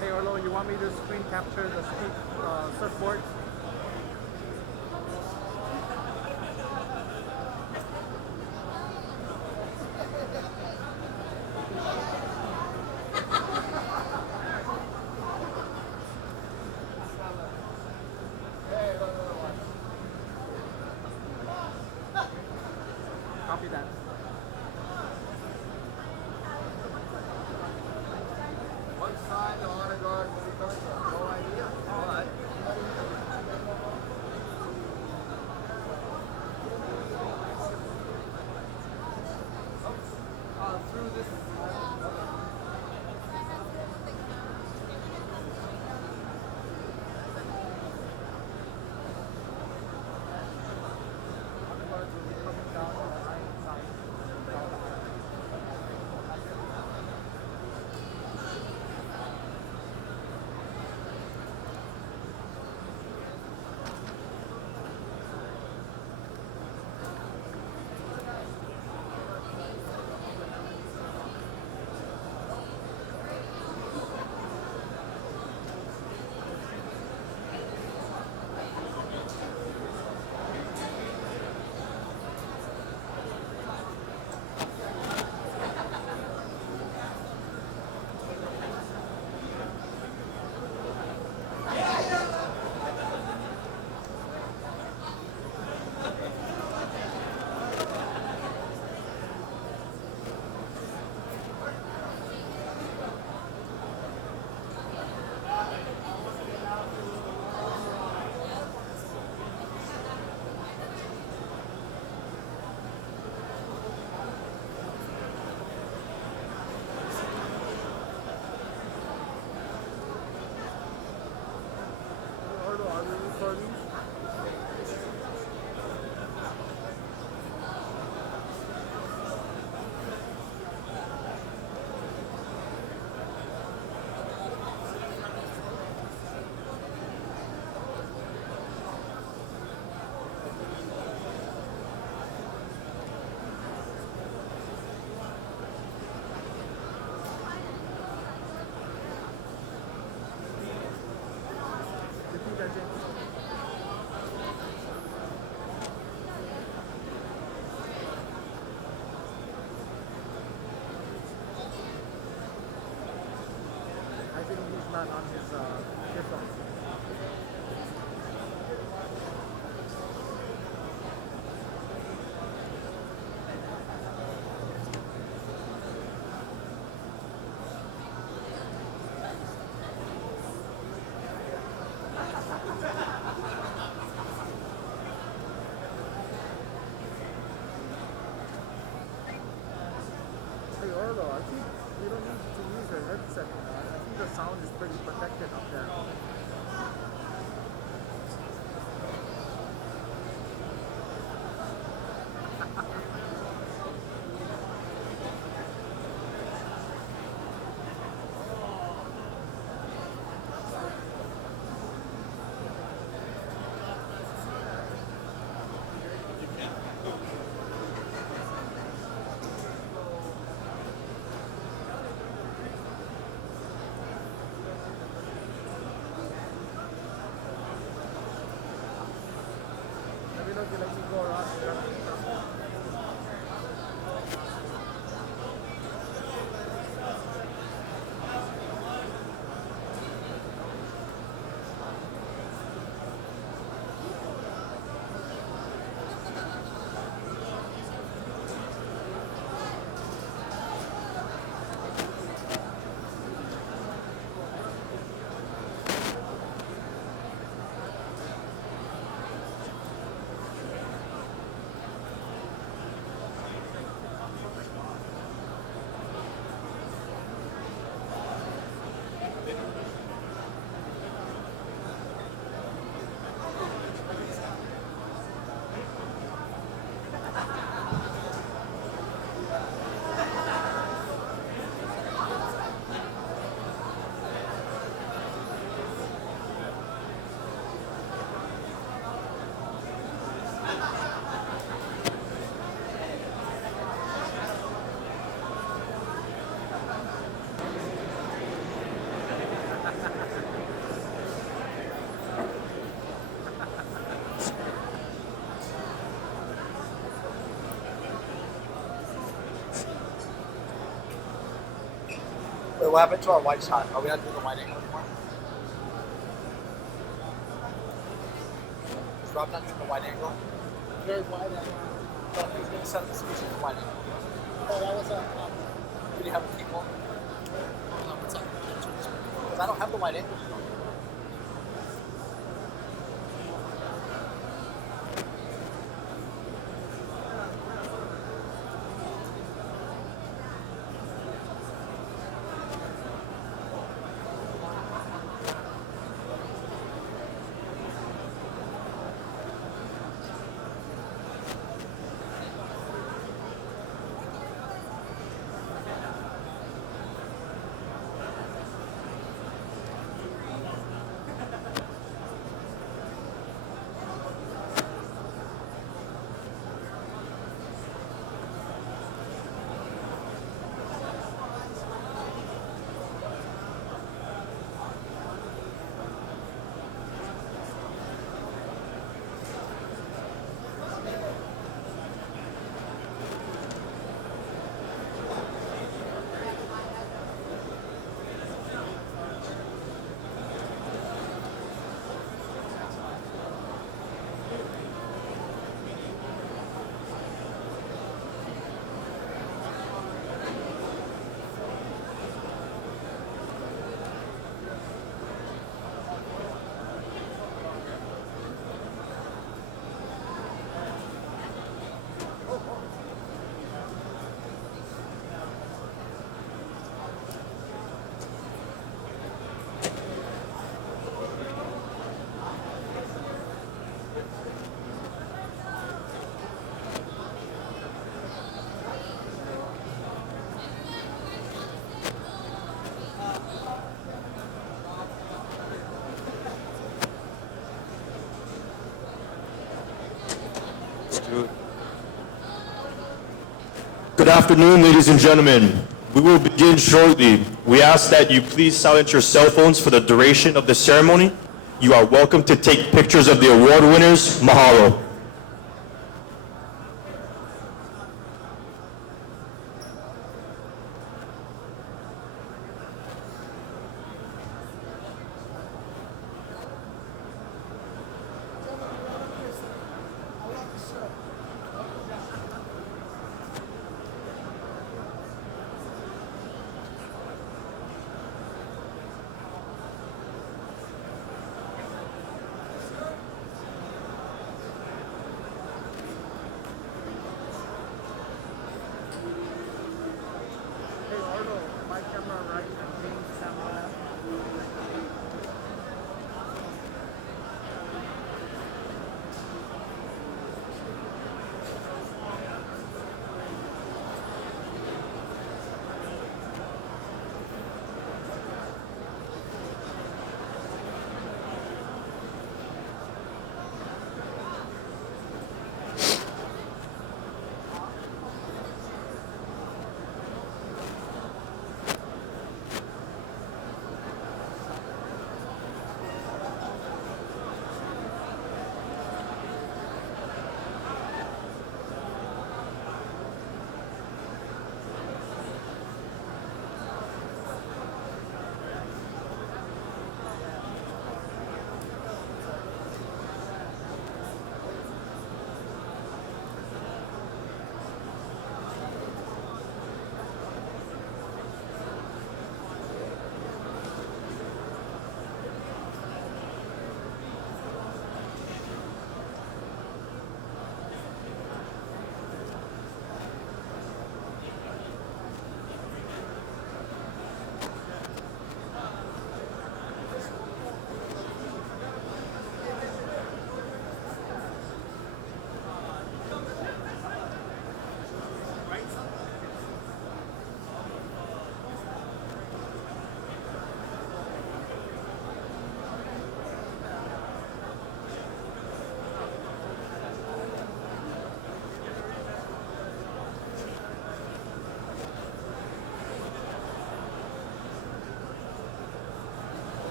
Hey Orlo, you want me to screen capture the surfboard? Copy that. One side, the honor guard, no idea. All right. Through this. Honor guards will be coming down the right side. Orlo, are we recording? Repeat that, James. I think he's not on his earphones. Hey Orlo, I think you don't need to use your headset. I think the sound is pretty protected up there. Maybe not let me go around here. Wait, what happened to our wide shot? Are we not doing the wide angle anymore? Is Rob not doing the wide angle? Very wide angle. No, he was going to set up the species for wide angle. Oh, that was a. Did he have a people? Hold on one second. Because I don't have the wide angle. Good afternoon, ladies and gentlemen. We will begin shortly. We ask that you please silence your cell phones for the duration of the ceremony. You are welcome to take pictures of the award winners. Mahalo.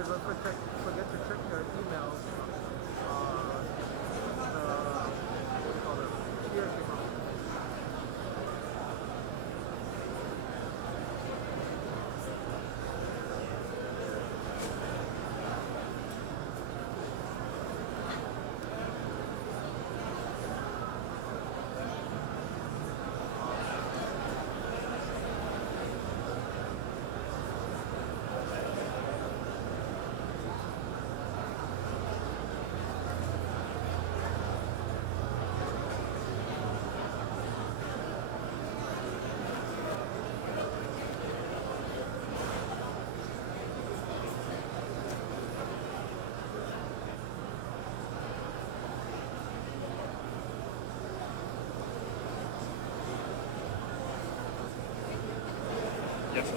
guys don't forget to check your emails. What do you call it? Cheer came out. Yes.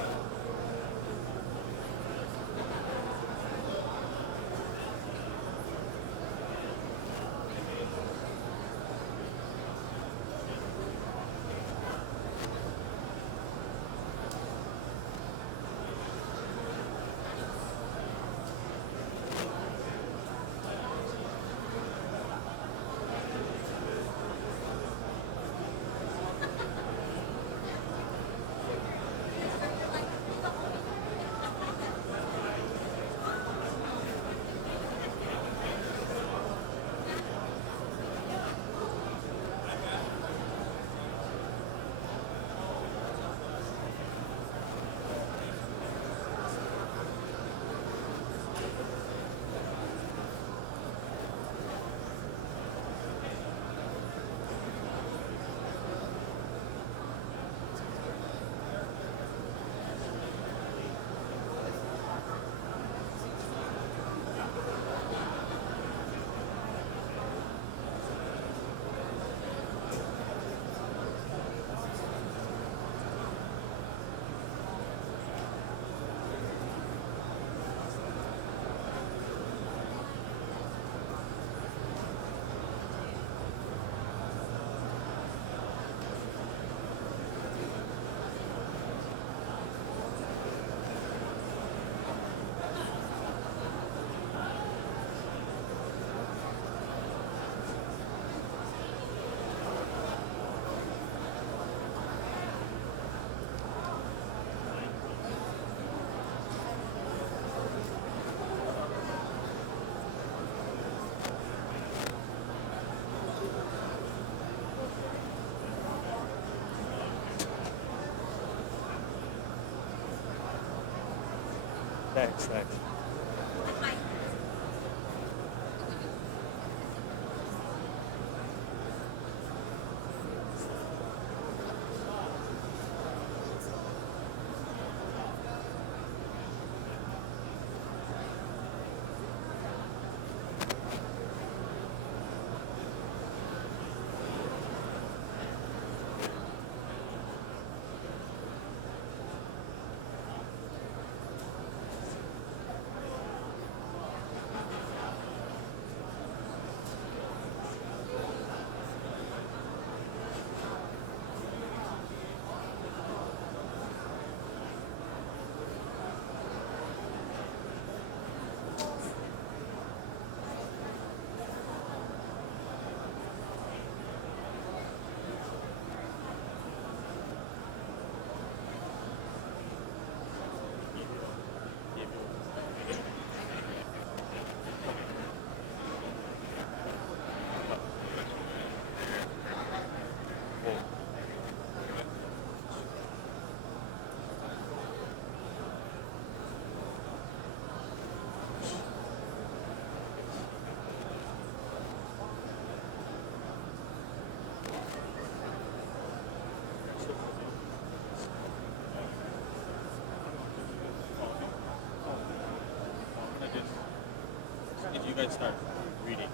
Thanks. If you guys start reading,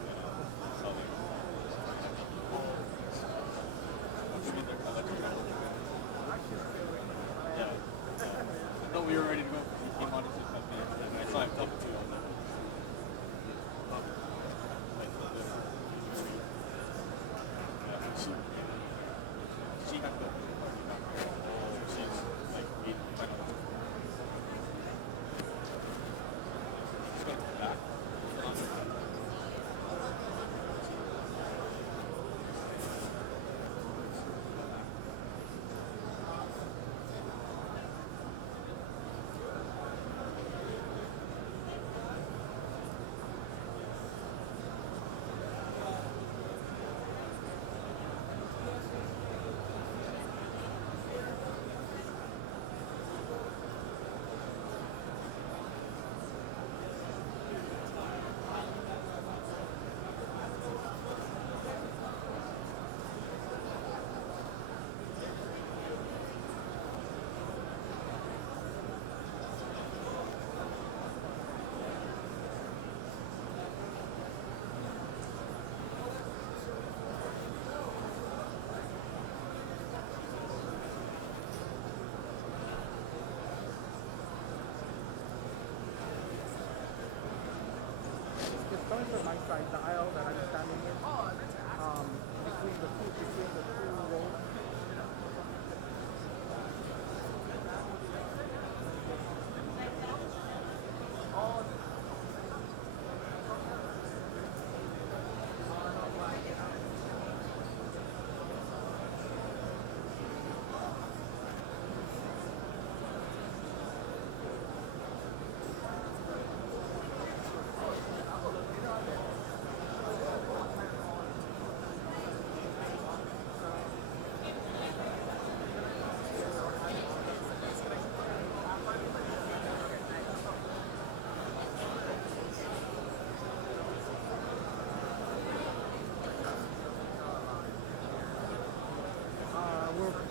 yeah. I thought we were ready to go. He came on and said, I saw him talking to you on that. She had to go. She's like, monitor my side, the aisle that I'm standing in, between the two rows.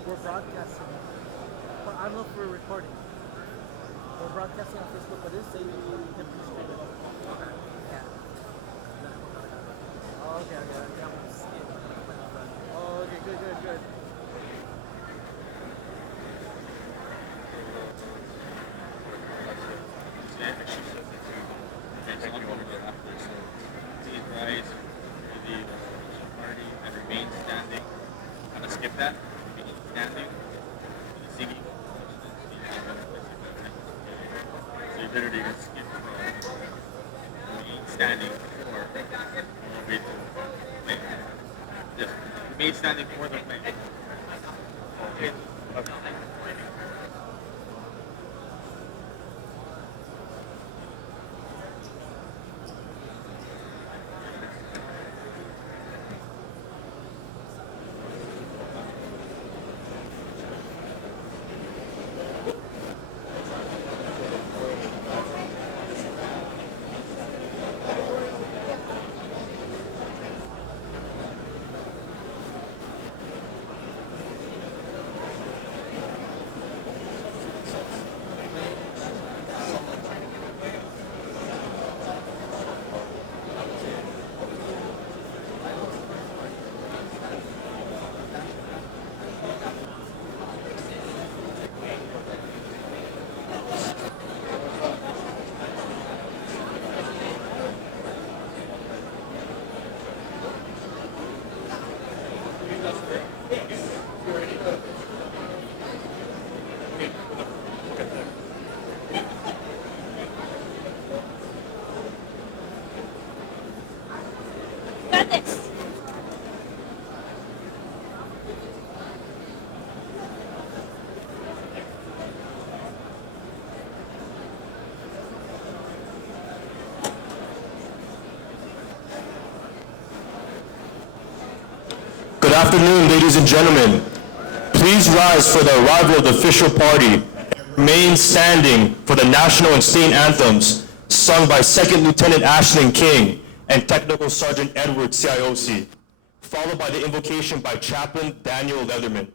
We're broadcasting, but I don't know if we're recording. We're broadcasting on Facebook, but it's saving you. You can restream it. Okay. Yeah. Oh, okay. Oh, okay. Good. Please rise for the party and remain standing. I'm gonna skip that. Remain standing. For the singing. So you literally just skip remain standing for all the way to play. Just remain standing for the play. Okay. Got this. Good afternoon, ladies and gentlemen. Please rise for the arrival of the official party. Remain standing for the national and state anthems sung by Second Lieutenant Ashton King and Technical Sergeant Edward CIOC, followed by the invocation by Chaplain Daniel Leatherman.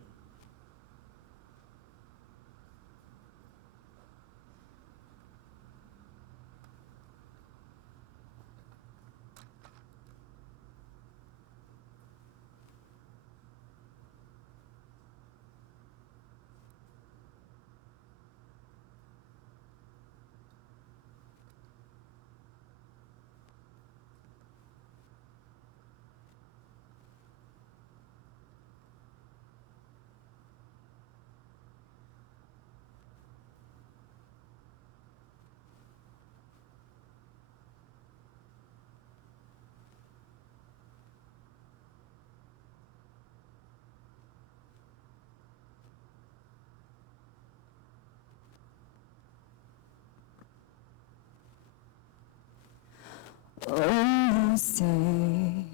Oh, say,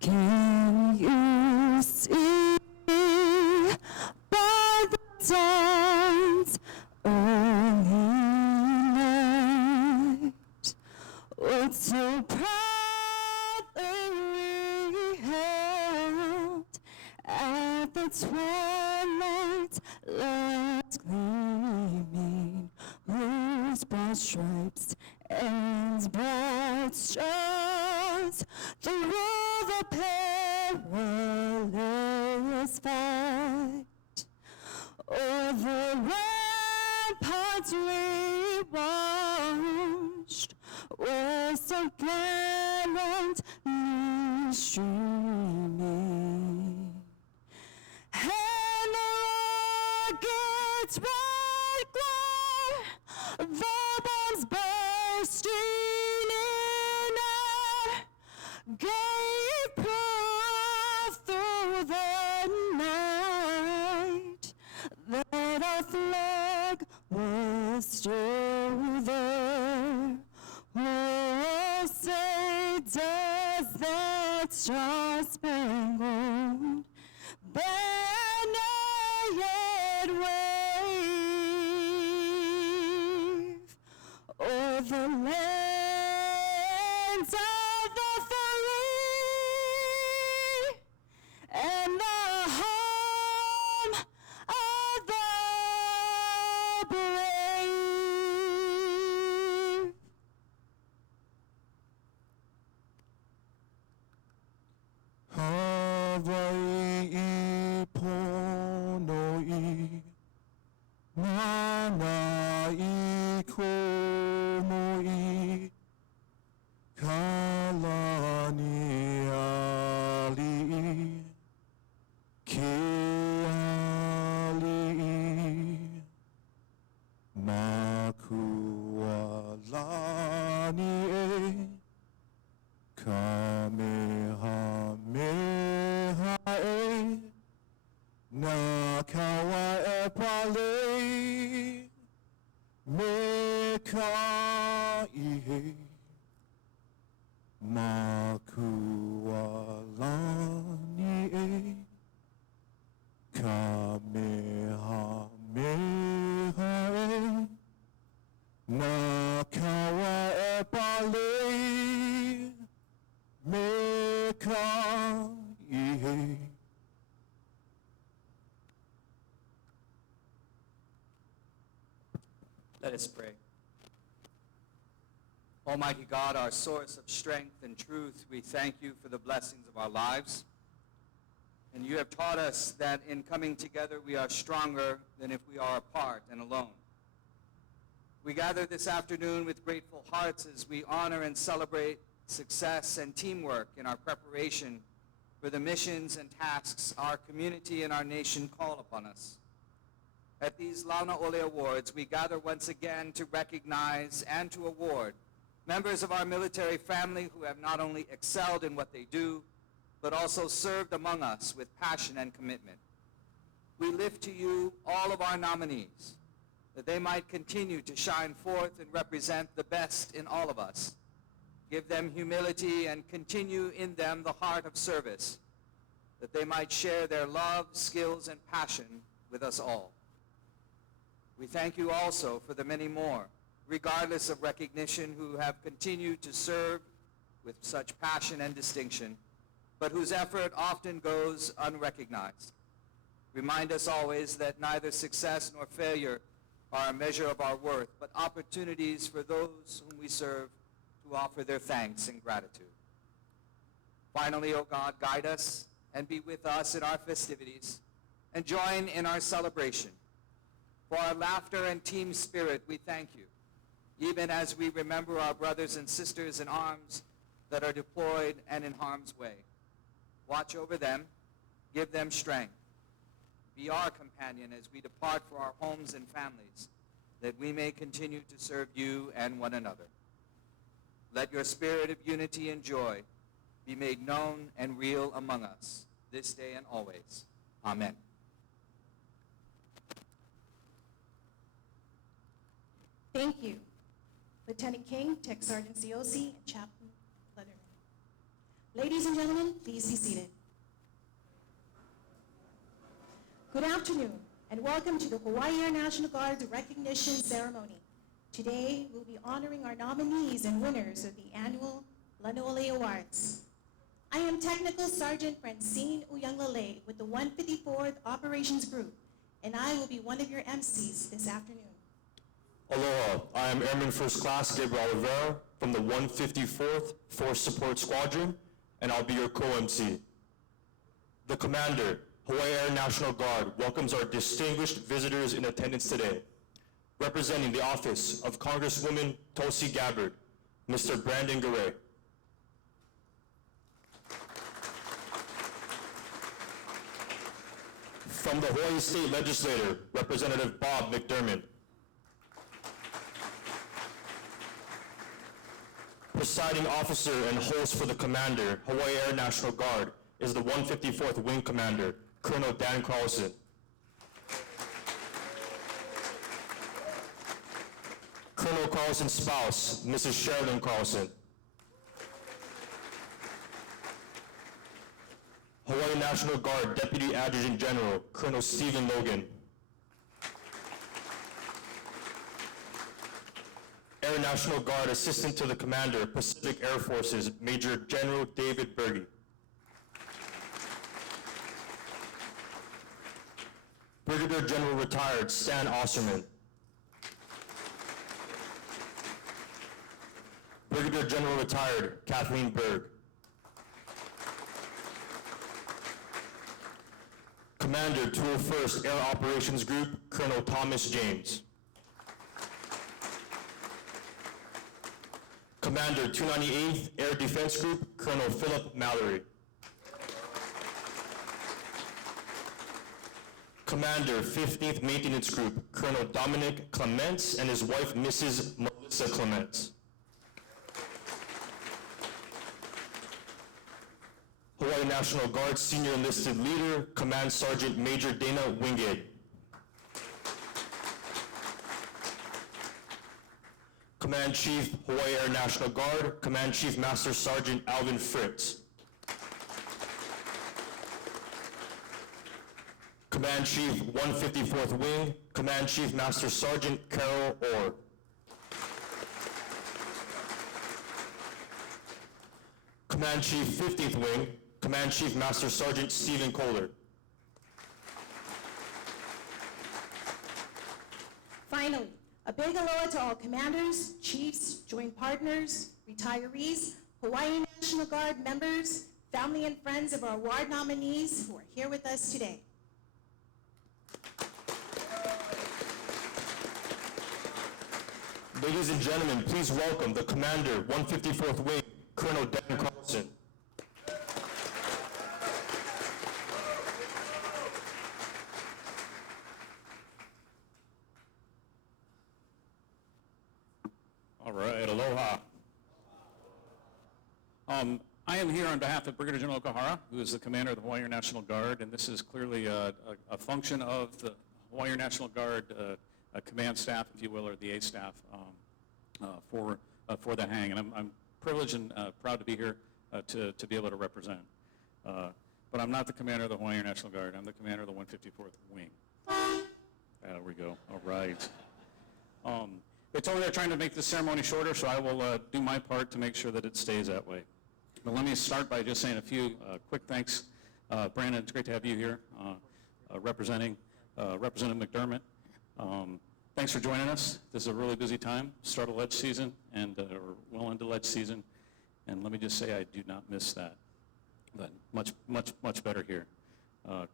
can you see by the dawn's early light what so proudly we held at the twilight's last gleaming, whose broad stripes and bright stars through the perilous fight, o'er the ramparts we watched, were so gallantly diamond leaves streaming, and the rocket's red glare, the bombs bursting in air, gave proof through the night that our flag was still there. Oh, say does that star-spangled banner yet wave o'er the lands of the free and the home of the brave. Hawaii ponoi, Manai komoi, Kalani ali, Keali, Makualani e, Kamehameha e, Nakawa e pale, Mekai e, Makualani e, Kamehameha e, Nakawa e pale, Mekai e. Let us pray. Almighty God, our source of strength and truth, we thank you for the blessings of our lives. And you have taught us that in coming together we are stronger than if we are apart and alone. We gather this afternoon with grateful hearts as we honor and celebrate success and teamwork in our preparation for the missions and tasks our community and our nation call upon us. At these Launa Ole Awards, we gather once again to recognize and to award members of our military family who have not only excelled in what they do, but also served among us with passion and commitment. We lift to you all of our nominees, that they might continue to shine forth and represent the best in all of us. Give them humility and continue in them the heart of service, that they might share their love, skills, and passion with us all. We thank you also for the many more, regardless of recognition, who have continued to serve with such passion and distinction, but whose effort often goes unrecognized. Remind us always that neither success nor failure are a measure of our worth, but opportunities for those whom we serve to offer their thanks and gratitude. Finally, O God, guide us and be with us in our festivities and join in our celebration. For our laughter and team spirit, we thank you, even as we remember our brothers and sisters in arms that are deployed and in harm's way. Watch over them, give them strength. Be our companion as we depart for our homes and families, that we may continue to serve you and one another. Let your spirit of unity and joy be made known and real among us, this day and always. Amen. Thank you, Lieutenant King, Tech Sergeant COC, and Chaplain Letterman. Ladies and gentlemen, please be seated. Good afternoon, and welcome to the Hawaii Air National Guard's recognition ceremony. Today, we'll be honoring our nominees and winners of the annual Launa Ole Awards. I am Technical Sergeant Francine Uyanglalei with the 154th Operations Group, and I will be one of your MCs this afternoon. Aloha, I am Airman First Class Gabriel Rivera from the 154th Force Support Squadron, and I'll be your co-MC. The Commander, Hawaii Air National Guard, welcomes our distinguished visitors in attendance today. Representing the office of Congresswoman Tulsi Gabbard, Mr. Brandon Garay. From the Hawaii State Legislature, Representative Bob McDermott. Presiding officer and host for the commander, Hawaii Air National Guard, is the 154th Wing Commander, Colonel Dan Carlson. Colonel Carlson's spouse, Mrs. Sherilyn Carlson. Hawaii National Guard Deputy Adjutant General, Colonel Stephen Logan. Air National Guard Assistant to the Commander, Pacific Air Forces, Major General David Berge. Brigadier General Retired Stan Osserman. Brigadier General Retired Kathleen Berg. Commander 201st Air Operations Group, Colonel Thomas James. Commander 298th Air Defense Group, Colonel Philip Mallory. Commander 15th Maintenance Group, Colonel Dominic Clements and his wife, Mrs. Melissa Clements. Hawaii National Guard Senior Enlisted Leader, Command Sergeant Major Dana Wingate. Command Chief, Hawaii Air National Guard, Command Chief Master Sergeant Alvin Fritz. Command Chief, 154th Wing, Command Chief Master Sergeant Carol Orr. Command Chief, 50th Wing, Command Chief Master Sergeant Stephen Kohler. Finally, a big aloha to all commanders, chiefs, joint partners, retirees, Hawaii National Guard members, family and friends of our award nominees who are here with us today. Ladies and gentlemen, please welcome the Commander, 154th Wing, Colonel Dan Carlson. All right, aloha. I am here on behalf of Brigadier General Okahara, who is the commander of the Hawaii Air National Guard, and this is clearly a function of the Hawaii Air National Guard command staff, if you will, or the A staff for the hang. And I'm privileged and proud to be here to be able to represent. But I'm not the commander of the Hawaii Air National Guard. I'm the commander of the 154th Wing. There we go. All right. They told me they're trying to make this ceremony shorter, so I will do my part to make sure that it stays that way. But let me start by just saying a few quick thanks. Brandon, it's great to have you here representing Representative McDermott. Thanks for joining us. This is a really busy time, start of ledge season, and we're well into ledge season. And let me just say I do not miss that, but much better here.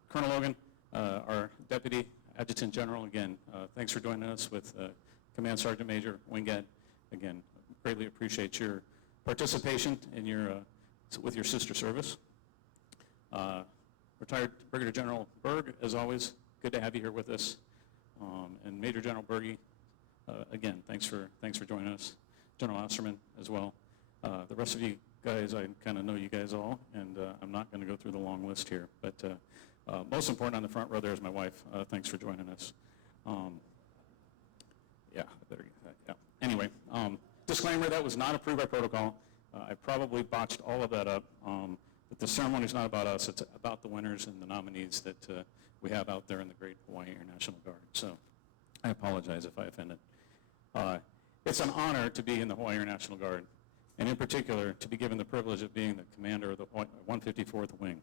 Colonel Logan, our Deputy Adjutant General, again, thanks for joining us with Command Sergeant Major Wingate. Again, greatly appreciate your participation in your with your sister service. Retired Brigadier General Berg, as always, good to have you here with us. And Major General Berge, again, thanks for joining us. General Osserman as well. The rest of you guys, I kind of know you guys all, and I'm not going to go through the long list here. But most important on the front row there is my wife. Thanks for joining us. Yeah, I better get that. Yeah. Anyway, disclaimer, that was not approved by protocol. I probably botched all of that up. But the ceremony is not about us. It's about the winners and the nominees that we have out there in the great Hawaii Air National Guard. So I apologize if I offended. It's an honor to be in the Hawaii Air National Guard, and in particular, to be given the privilege of being the commander of the 154th Wing,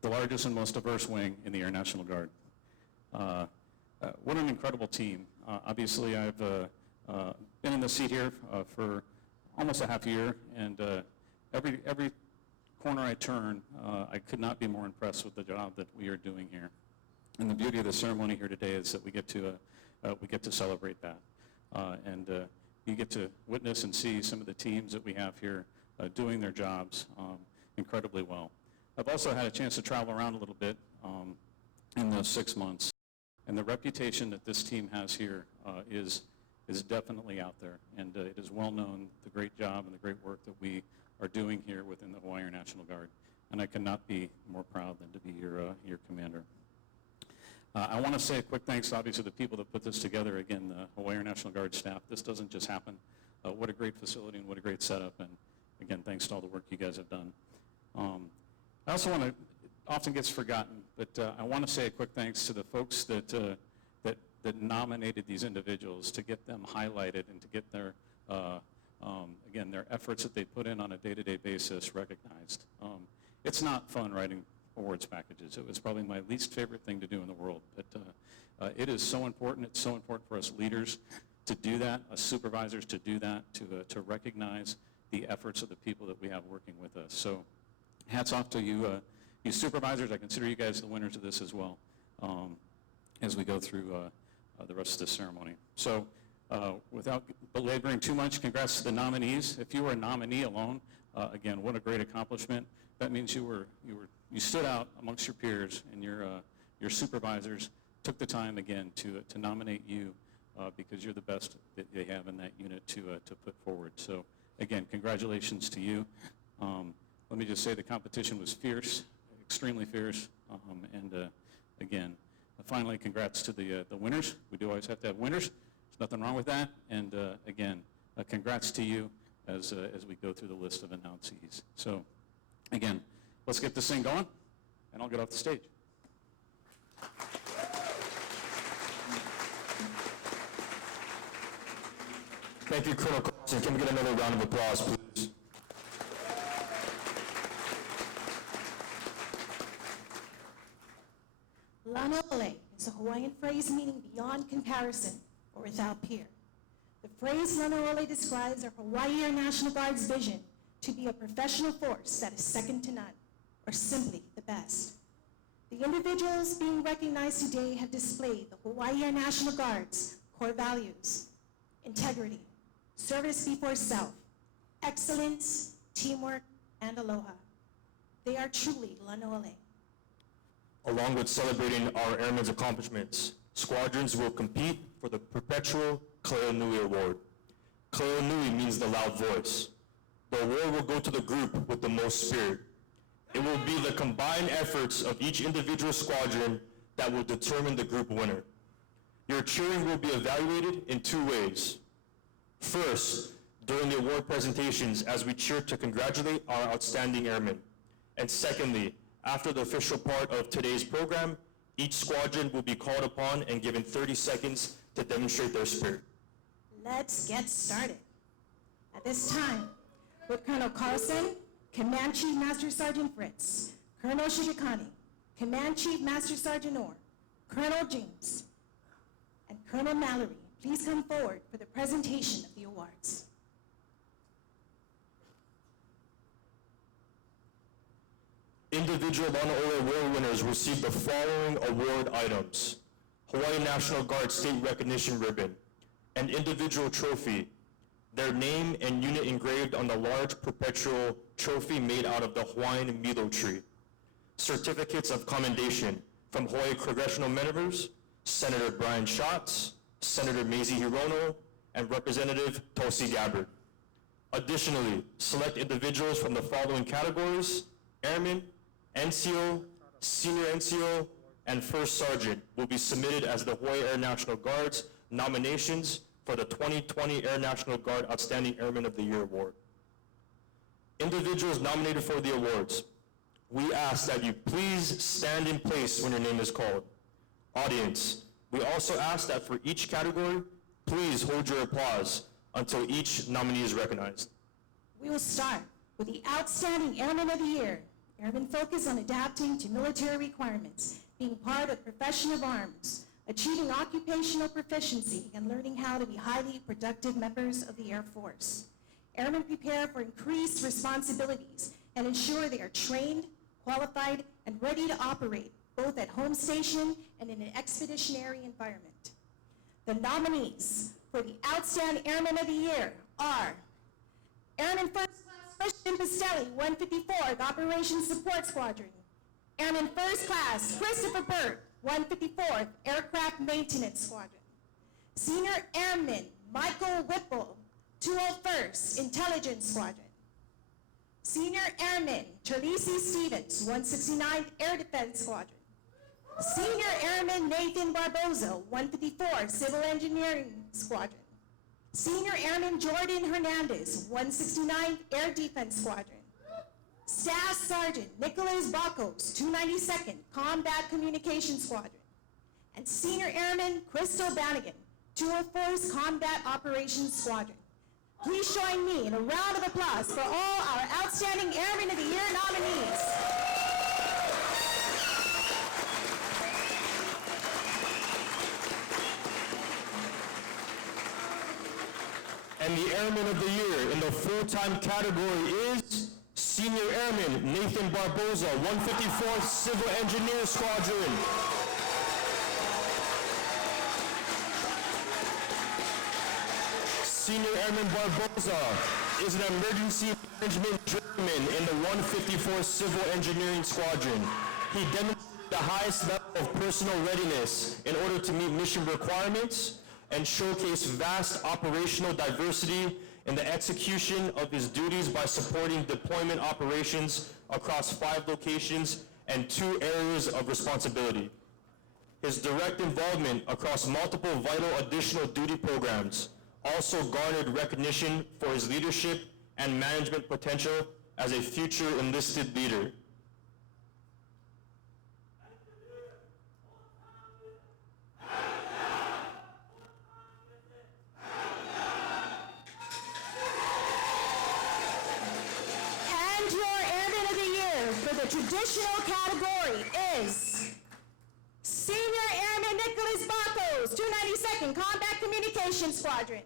the largest and most diverse wing in the Air National Guard. What an incredible team. Obviously, I've been in the seat here for almost a half year, and every corner I turn, I could not be more impressed with the job that we are doing here. And the beauty of the ceremony here today is that we get to celebrate that, and you get to witness and see some of the teams that we have here doing their jobs incredibly well. I've also had a chance to travel around a little bit in those 6 months. And the reputation that this team has here is definitely out there. And it is well known the great job and the great work that we are doing here within the Hawaii Air National Guard. And I cannot be more proud than to be your commander. I want to say a quick thanks, obviously, to the people that put this together. Again, the Hawaii Air National Guard staff. This doesn't just happen. What a great facility and what a great setup. And again, thanks to all the work you guys have done. I also want to, often gets forgotten, but I want to say a quick thanks to the folks that nominated these individuals, to get them highlighted and to get their, again, their efforts that they put in on a day-to-day basis recognized. It's not fun writing awards packages. It was probably my least favorite thing to do in the world, but it is so important. It's so important for us leaders to do that, us supervisors to do that, to recognize the efforts of the people that we have working with us. So hats off to you, you supervisors. I consider you guys the winners of this as well, as we go through the rest of the ceremony. So without belaboring too much, congrats to the nominees. If you were a nominee alone, again, what a great accomplishment. That means you stood out amongst your peers, and your supervisors took the time again to nominate you because you're the best that they have in that unit to put forward. So again, congratulations to you. Let me just say the competition was fierce, extremely fierce, and again, finally, congrats to the winners. We do always have to have winners. There's nothing wrong with that. And again, congrats to you as we go through the list of announcees. So again, let's get this thing going, and I'll get off the stage. Thank you, Colonel Carlson. Can we get another round of applause, please? Launa Ole is a Hawaiian phrase meaning beyond comparison or without peer. The phrase Launa Ole describes our Hawaii Air National Guard's vision to be a professional force that is second to none, or simply the best. The individuals being recognized today have displayed the Hawaii Air National Guard's core values: integrity, service before self, excellence, teamwork, and aloha. They are truly Launa Ole. Along with celebrating our airmen's accomplishments, squadrons will compete for the perpetual Klea Nui Award. Klea Nui means the loud voice. The award will go to the group with the most spirit. It will be the combined efforts of each individual squadron that will determine the group winner. Your cheering will be evaluated in two ways. First, during the award presentations as we cheer to congratulate our outstanding airmen. And secondly, after the official part of today's program, each squadron will be called upon and given 30 seconds to demonstrate their spirit. Let's get started. At this time, with Colonel Carlson, Command Chief Master Sergeant Fritz, Colonel Shigekani, Command Chief Master Sergeant Orr, Colonel James, and Colonel Mallory, please come forward for the presentation of the awards. Individual Launa Ole Award winners receive the following award items: Hawaii National Guard State Recognition Ribbon, an individual trophy, their name and unit engraved on the large perpetual trophy made out of the Hawaiian Milo tree, certificates of commendation from Hawaii Congressional members, Senator Brian Schatz, Senator Mazie Hirono, and Representative Tulsi Gabbard. Additionally, select individuals from the following categories: Airmen, NCO, Senior NCO, and First Sergeant will be submitted as the Hawaii Air National Guard's nominations for the 2020 Air National Guard Outstanding Airman of the Year Award. Individuals nominated for the awards, we ask that you please stand in place when your name is called. Audience, we also ask that for each category, please hold your applause until each nominee is recognized. We will start with the Outstanding Airman of the Year. Airmen focus on adapting to military requirements, being part of the profession of arms, achieving occupational proficiency, and learning how to be highly productive members of the Air Force. Airmen prepare for increased responsibilities and ensure they are trained, qualified, and ready to operate both at home station and in an expeditionary environment. The nominees for the Outstanding Airman of the Year are Airman First Class Christian Pastelli, 154th Operations Support Squadron. Airman First Class Christopher Burt, 154th Aircraft Maintenance Squadron. Senior Airman Michael Whipple, 201st Intelligence Squadron. Senior Airman Charlisi Stevens, 169th Air Defense Squadron. Senior Airman Nathan Barboza, 154 Civil Engineering Squadron. Senior Airman Jordan Hernandez, 169th Air Defense Squadron. Staff Sergeant Nicholas Bacos, 292nd Combat Communications Squadron. And Senior Airman Crystal Bannigan, 204th Combat Operations Squadron. Please join me in a round of applause for all our Outstanding Airmen of the Year nominees. And the Airman of the Year in the full-time category is Senior Airman Nathan Barboza, 154th Civil Engineer Squadron. Senior Airman Barboza is an emergency management journeyman in the 154th Civil Engineering Squadron. He demonstrated the highest level of personal readiness in order to meet mission requirements and showcase vast operational diversity in the execution of his duties by supporting deployment operations across 5 locations and 2 areas of responsibility. His direct involvement across multiple vital additional duty programs also garnered recognition for his leadership and management potential as a future enlisted leader. And your Airman of the Year for the traditional category is Senior Airman Nicholas Bacos, 292nd Combat Communications Squadron.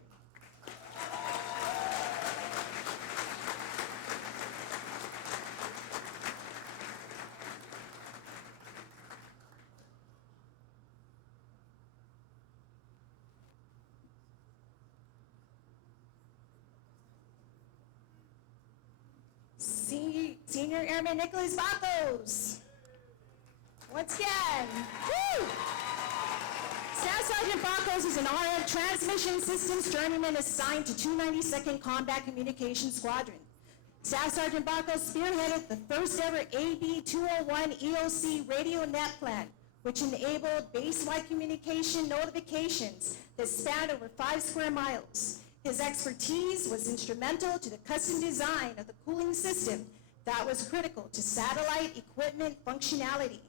Senior Airman Nicholas Bacos. Once again, woo! Staff Sergeant Bacos is an RF Transmission Systems Journeyman assigned to 292nd Combat Communications Squadron. Staff Sergeant Bacos spearheaded the first ever AB 201 EOC radio net plan, which enabled base-wide communication notifications that spanned over 5 square miles. His expertise was instrumental to the custom design of the cooling system that was critical to satellite equipment functionality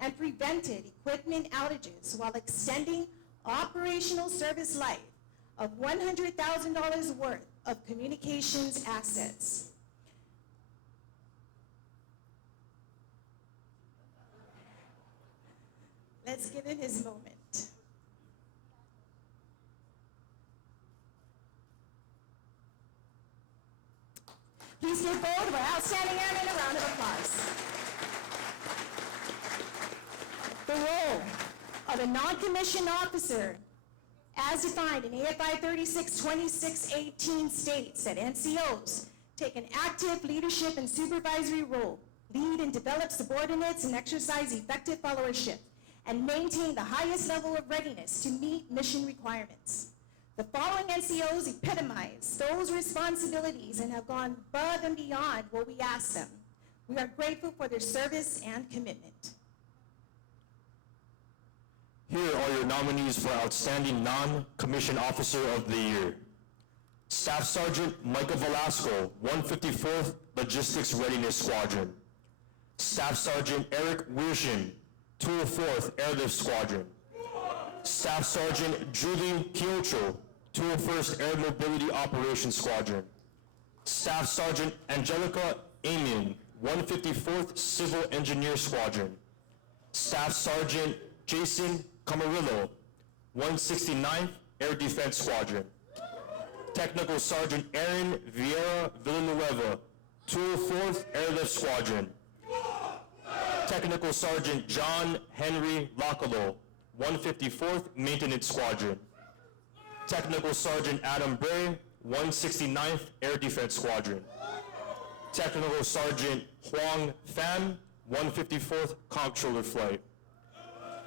and prevented equipment outages while extending operational service life of $100,000 worth of communications assets. Let's give him his moment. Please give both of our outstanding airmen a round of applause. The role of a non-commissioned officer, as defined in AFI 362618, states that NCOs take an active leadership and supervisory role, lead and develop subordinates and exercise effective followership, and maintain the highest level of readiness to meet mission requirements. The following NCOs epitomize those responsibilities and have gone above and beyond what we ask them. We are grateful for their service and commitment. Here are your nominees for Outstanding Non-Commissioned Officer of the Year. Staff Sergeant Michael Velasco, 154th Logistics Readiness Squadron. Staff Sergeant Eric Wiershin, 204th Airlift Squadron. Staff Sergeant Julie Kiocho, 201st Air Mobility Operations Squadron. Staff Sergeant Angelica Amian, 154th Civil Engineer Squadron. Staff Sergeant Jason Camarillo, 169th Air Defense Squadron. Technical Sergeant Aaron Vieira Villanueva, 204th Airlift Squadron. Technical Sergeant John Henry Localo, 154th Maintenance Squadron. Technical Sergeant Adam Bray, 169th Air Defense Squadron. Technical Sergeant Huang Fan, 154th Comptroller Flight.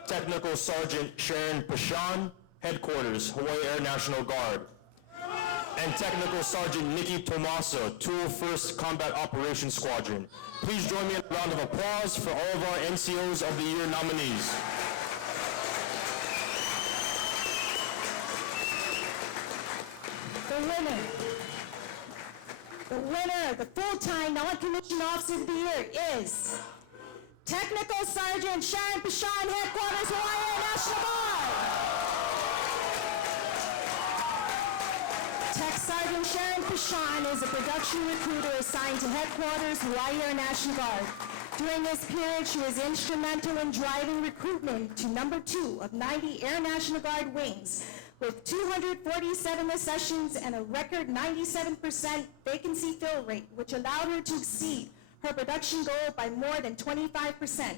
Technical Sergeant Sharon Pashan, Headquarters, Hawaii Air National Guard. And Technical Sergeant Nikki Tomasa, 201st Combat Operations Squadron. Please join me in a round of applause for all of our NCOs of the Year nominees. The winner of the full-time non-commissioned officer of the year is Technical Sergeant Sharon Pashan, Headquarters, Hawaii Air National Guard. Tech Sergeant Sharon Pashan is a production recruiter assigned to Headquarters, Hawaii Air National Guard. During this period, she was instrumental in driving recruitment to number 2 of 90 Air National Guard wings, with 247 accessions and a record 97% vacancy fill rate, which allowed her to exceed her production goal by more than 25%.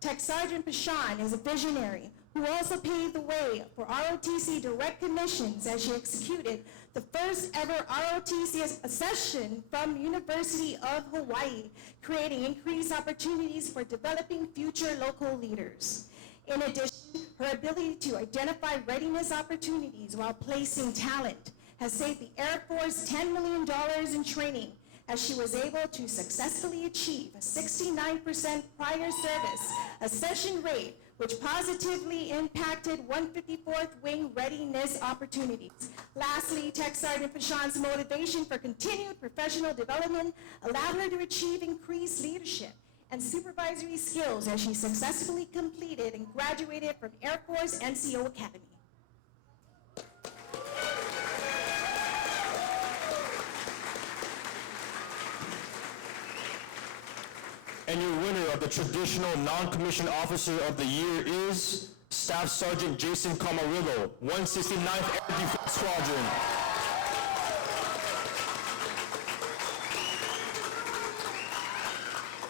Tech Sergeant Pashan is a visionary who also paved the way for ROTC direct commissions as she executed the first ever ROTC accession from University of Hawaii, creating increased opportunities for developing future local leaders. In addition, her ability to identify readiness opportunities while placing talent has saved the Air Force $10 million in training, as she was able to successfully achieve a 69% prior service accession rate, which positively impacted 154th Wing readiness opportunities. Lastly, Tech Sergeant Pashan's motivation for continued professional development allowed her to achieve increased leadership and supervisory skills as she successfully completed and graduated from Air Force NCO Academy. And your winner of the traditional non-commissioned officer of the year is Staff Sergeant Jason Camarillo, 169th Air Defense Squadron.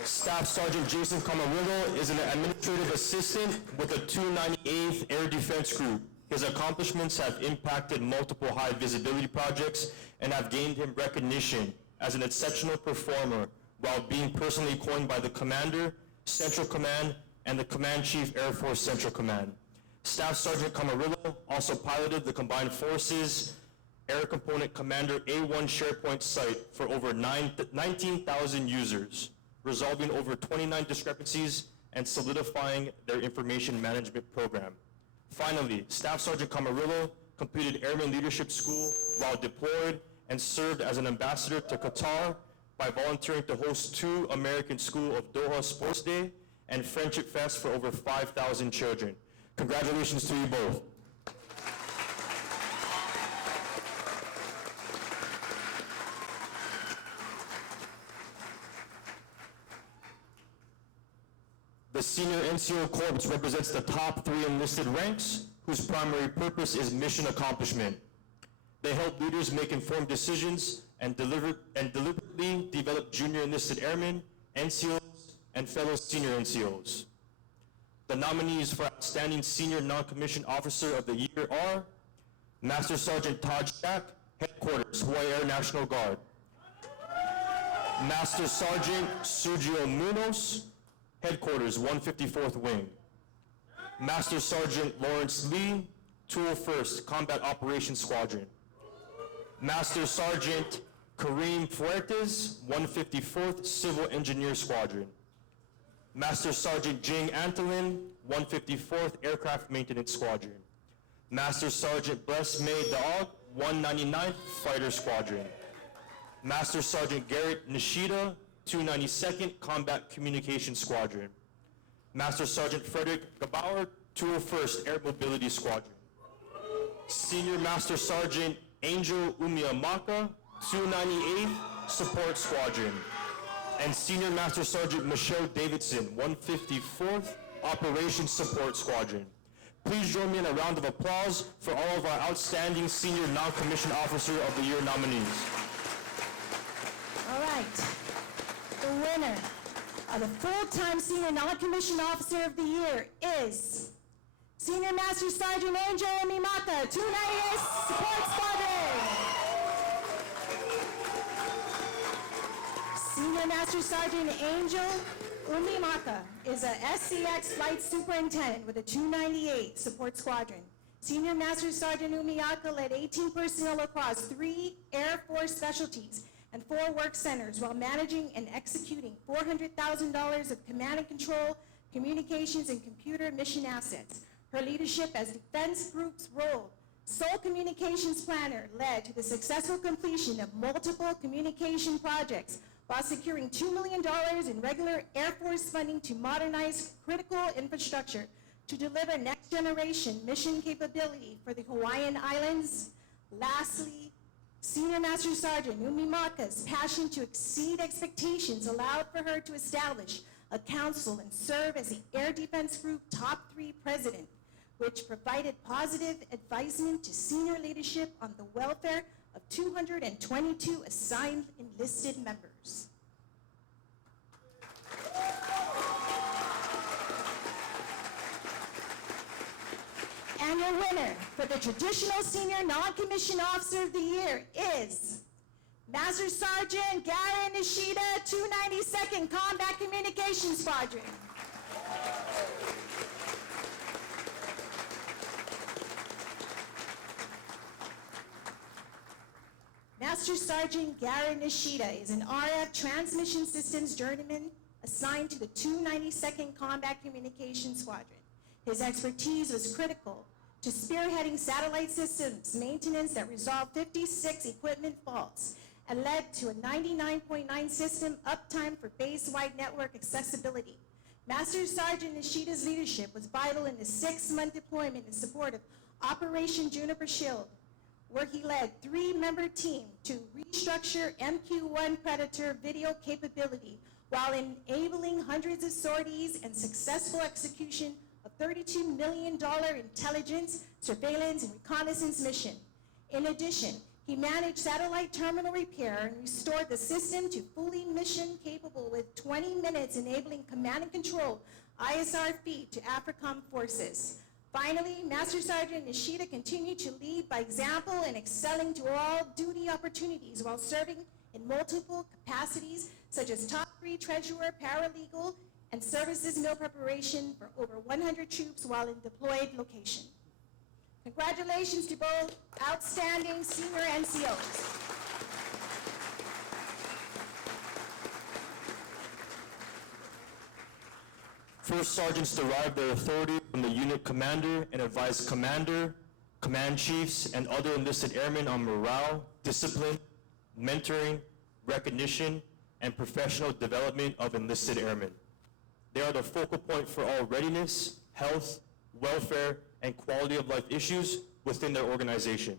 Staff Sergeant Jason Camarillo is an administrative assistant with the 298th Air Defense Group. His accomplishments have impacted multiple high visibility projects and have gained him recognition as an exceptional performer, while being personally coined by the Commander, Central Command, and the Command Chief Air Force Central Command. Staff Sergeant Camarillo also piloted the Combined Forces Air Component Commander A1 SharePoint site for over 19,000 users, resolving over 29 discrepancies and solidifying their information management program. Finally, Staff Sergeant Camarillo completed Airman Leadership School while deployed and served as an ambassador to Qatar by volunteering to host 2 American School of Doha Sports Day and Friendship Fest for over 5,000 children. Congratulations to you both. The Senior NCO Corps represents the top 3 enlisted ranks, whose primary purpose is mission accomplishment. They help leaders make informed decisions and deliberately develop junior enlisted airmen, NCOs, and fellow senior NCOs. The nominees for Outstanding Senior Non-Commissioned Officer of the Year are Master Sergeant Todd Shack, Headquarters, Hawaii Air National Guard. Master Sergeant Sergio Munoz, Headquarters, 154th Wing. Master Sergeant Lawrence Lee, 201st Combat Operations Squadron. Master Sergeant Kareem Fuertes, 154th Civil Engineer Squadron. Master Sergeant Jing Antolin, 154th Aircraft Maintenance Squadron. Master Sergeant Bless May Daog, 199th Fighter Squadron. Master Sergeant Garrett Nishida, 292nd Combat Communications Squadron. Master Sergeant Frederick Gabauer, 201st Air Mobility Squadron. Senior Master Sergeant Angel Umiyamaka, 298th Support Squadron. And Senior Master Sergeant Michelle Davidson, 154th Operations Support Squadron. Please join me in a round of applause for all of our outstanding Senior Non-Commissioned Officer of the Year nominees. All right. The winner of the full-time Senior Non-Commissioned Officer of the Year is Senior Master Sergeant Angel Mimata, 298th Support Squadron. Senior Senior Master Sergeant Angel Umimaka is a SCX Flight Superintendent with a 298 Support Squadron. Senior Master Sergeant Umiyaka led 18 personnel across 3 Air Force specialties and 4 work centers while managing and executing $400,000 of command and control, communications, and computer mission assets. Her leadership as Defense Group's role sole communications planner led to the successful completion of multiple communication projects while securing $2 million in regular Air Force funding to modernize critical infrastructure to deliver next-generation mission capability for the Hawaiian Islands. Lastly, Senior Master Sergeant Umimaka's passion to exceed expectations allowed for her to establish a council and serve as the Air Defense Group Top 3 President, which provided positive advisement to senior leadership on the welfare of 222 assigned enlisted members. And your winner for the Traditional Senior Non-Commissioned Officer of the Year is Master Sergeant Garen Nishida, 292nd Combat Communications Squadron. Master Sergeant Garen Nishida is an RF Transmission Systems Journeyman assigned to the 292nd Combat Communications Squadron. His expertise was critical to spearheading satellite systems maintenance that resolved 56 equipment faults and led to a 99.9 system uptime for base-wide network accessibility. Master Sergeant Nishida's leadership was vital in the 6-month deployment in support of Operation Juniper Shield, where he led 3-member team to restructure MQ-1 Predator video capability while enabling hundreds of sorties and successful execution of $32 million intelligence, surveillance, and reconnaissance mission. In addition, he managed satellite terminal repair and restored the system to fully mission capable with 20 minutes enabling command and control ISR feed to AFRICOM forces. Finally, Master Sergeant Nishida continued to lead by example and excelling to all duty opportunities while serving in multiple capacities such as top 3 treasurer, paralegal, and services meal preparation for over 100 troops while in deployed location. Congratulations to both outstanding senior NCOs. First sergeants derive their authority from the unit commander and advise commander, command chiefs, and other enlisted airmen on morale, discipline, mentoring, recognition, and professional development of enlisted airmen. They are the focal point for all readiness, health, welfare, and quality of life issues within their organization.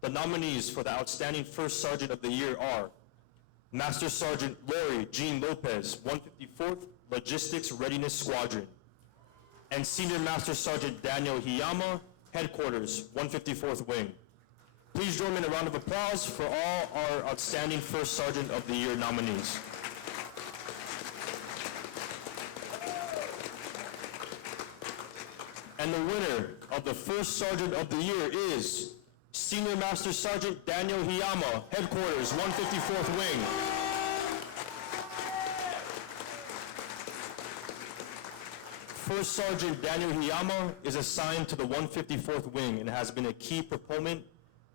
The nominees for the Outstanding First Sergeant of the Year are Master Sergeant Lori Jean Lopez, 154th Logistics Readiness Squadron, and Senior Master Sergeant Daniel Hiyama, Headquarters, 154th Wing. Please join me in a round of applause for all our Outstanding First Sergeant of the Year nominees. And the winner of the First Sergeant of the Year is Senior Master Sergeant Daniel Hiyama, Headquarters, 154th Wing. First Sergeant Daniel Hiyama is assigned to the 154th Wing and has been a key proponent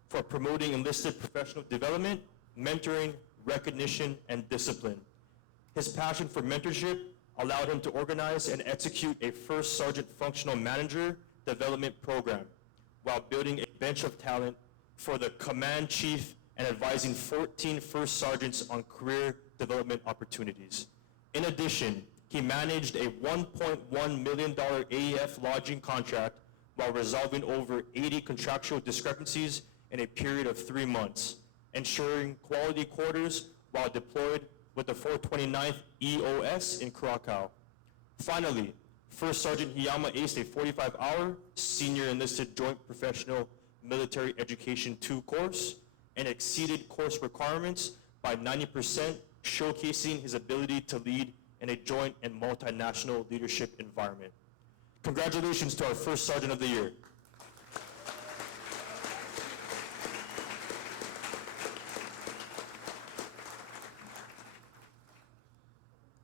for promoting enlisted professional development, mentoring, recognition, and discipline. His passion for mentorship allowed him to organize and execute a First Sergeant Functional Manager Development Program while building a bench of talent for the Command Chief and advising 14 First Sergeants on career development opportunities. In addition, he managed a $1.1 million AEF lodging contract while resolving over 80 contractual discrepancies in a period of 3 months, ensuring quality quarters while deployed with the 429th EOS in Krakow. Finally, First Sergeant Hiyama aced a 45-hour Senior Enlisted Joint Professional Military Education 2 course and exceeded course requirements by 90%, showcasing his ability to lead in a joint and multinational leadership environment. Congratulations to our First Sergeant of the Year.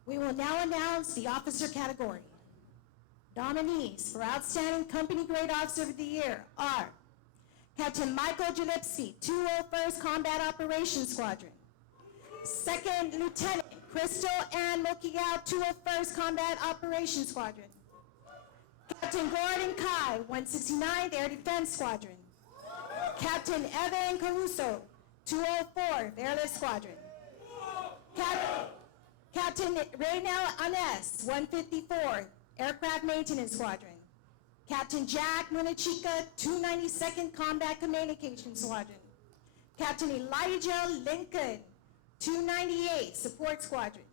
We will now announce the officer category. Nominees for Outstanding Company Grade Officer of the Year are Captain Michael Gillespie, 201st Combat Operations Squadron. Second Lieutenant Crystal Ann Mokiao, 201st Combat Operations Squadron. Captain Gordon Kai, 169th Air Defense Squadron. Captain Evan Caruso, 204th Airlift Squadron. Captain Raynell Anes, 154th Aircraft Maintenance Squadron. Captain Jack Munachika, 292nd Combat Communications Squadron. Captain Elijah Lincoln, 298th Support Squadron.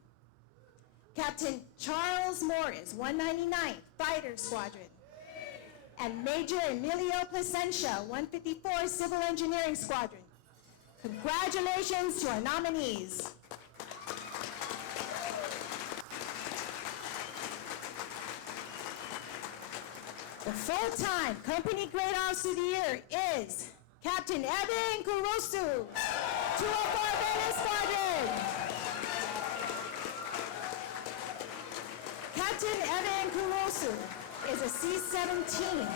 Captain Charles Morris, 199th Fighter Squadron. And Major Emilio Placencia, 154th Civil Engineering Squadron. Congratulations to our nominees. The full-time Company Grade Officer of the Year is Captain Evan Kurosu, 204 Venice Squadron. Captain Evan Kurosu is a C-17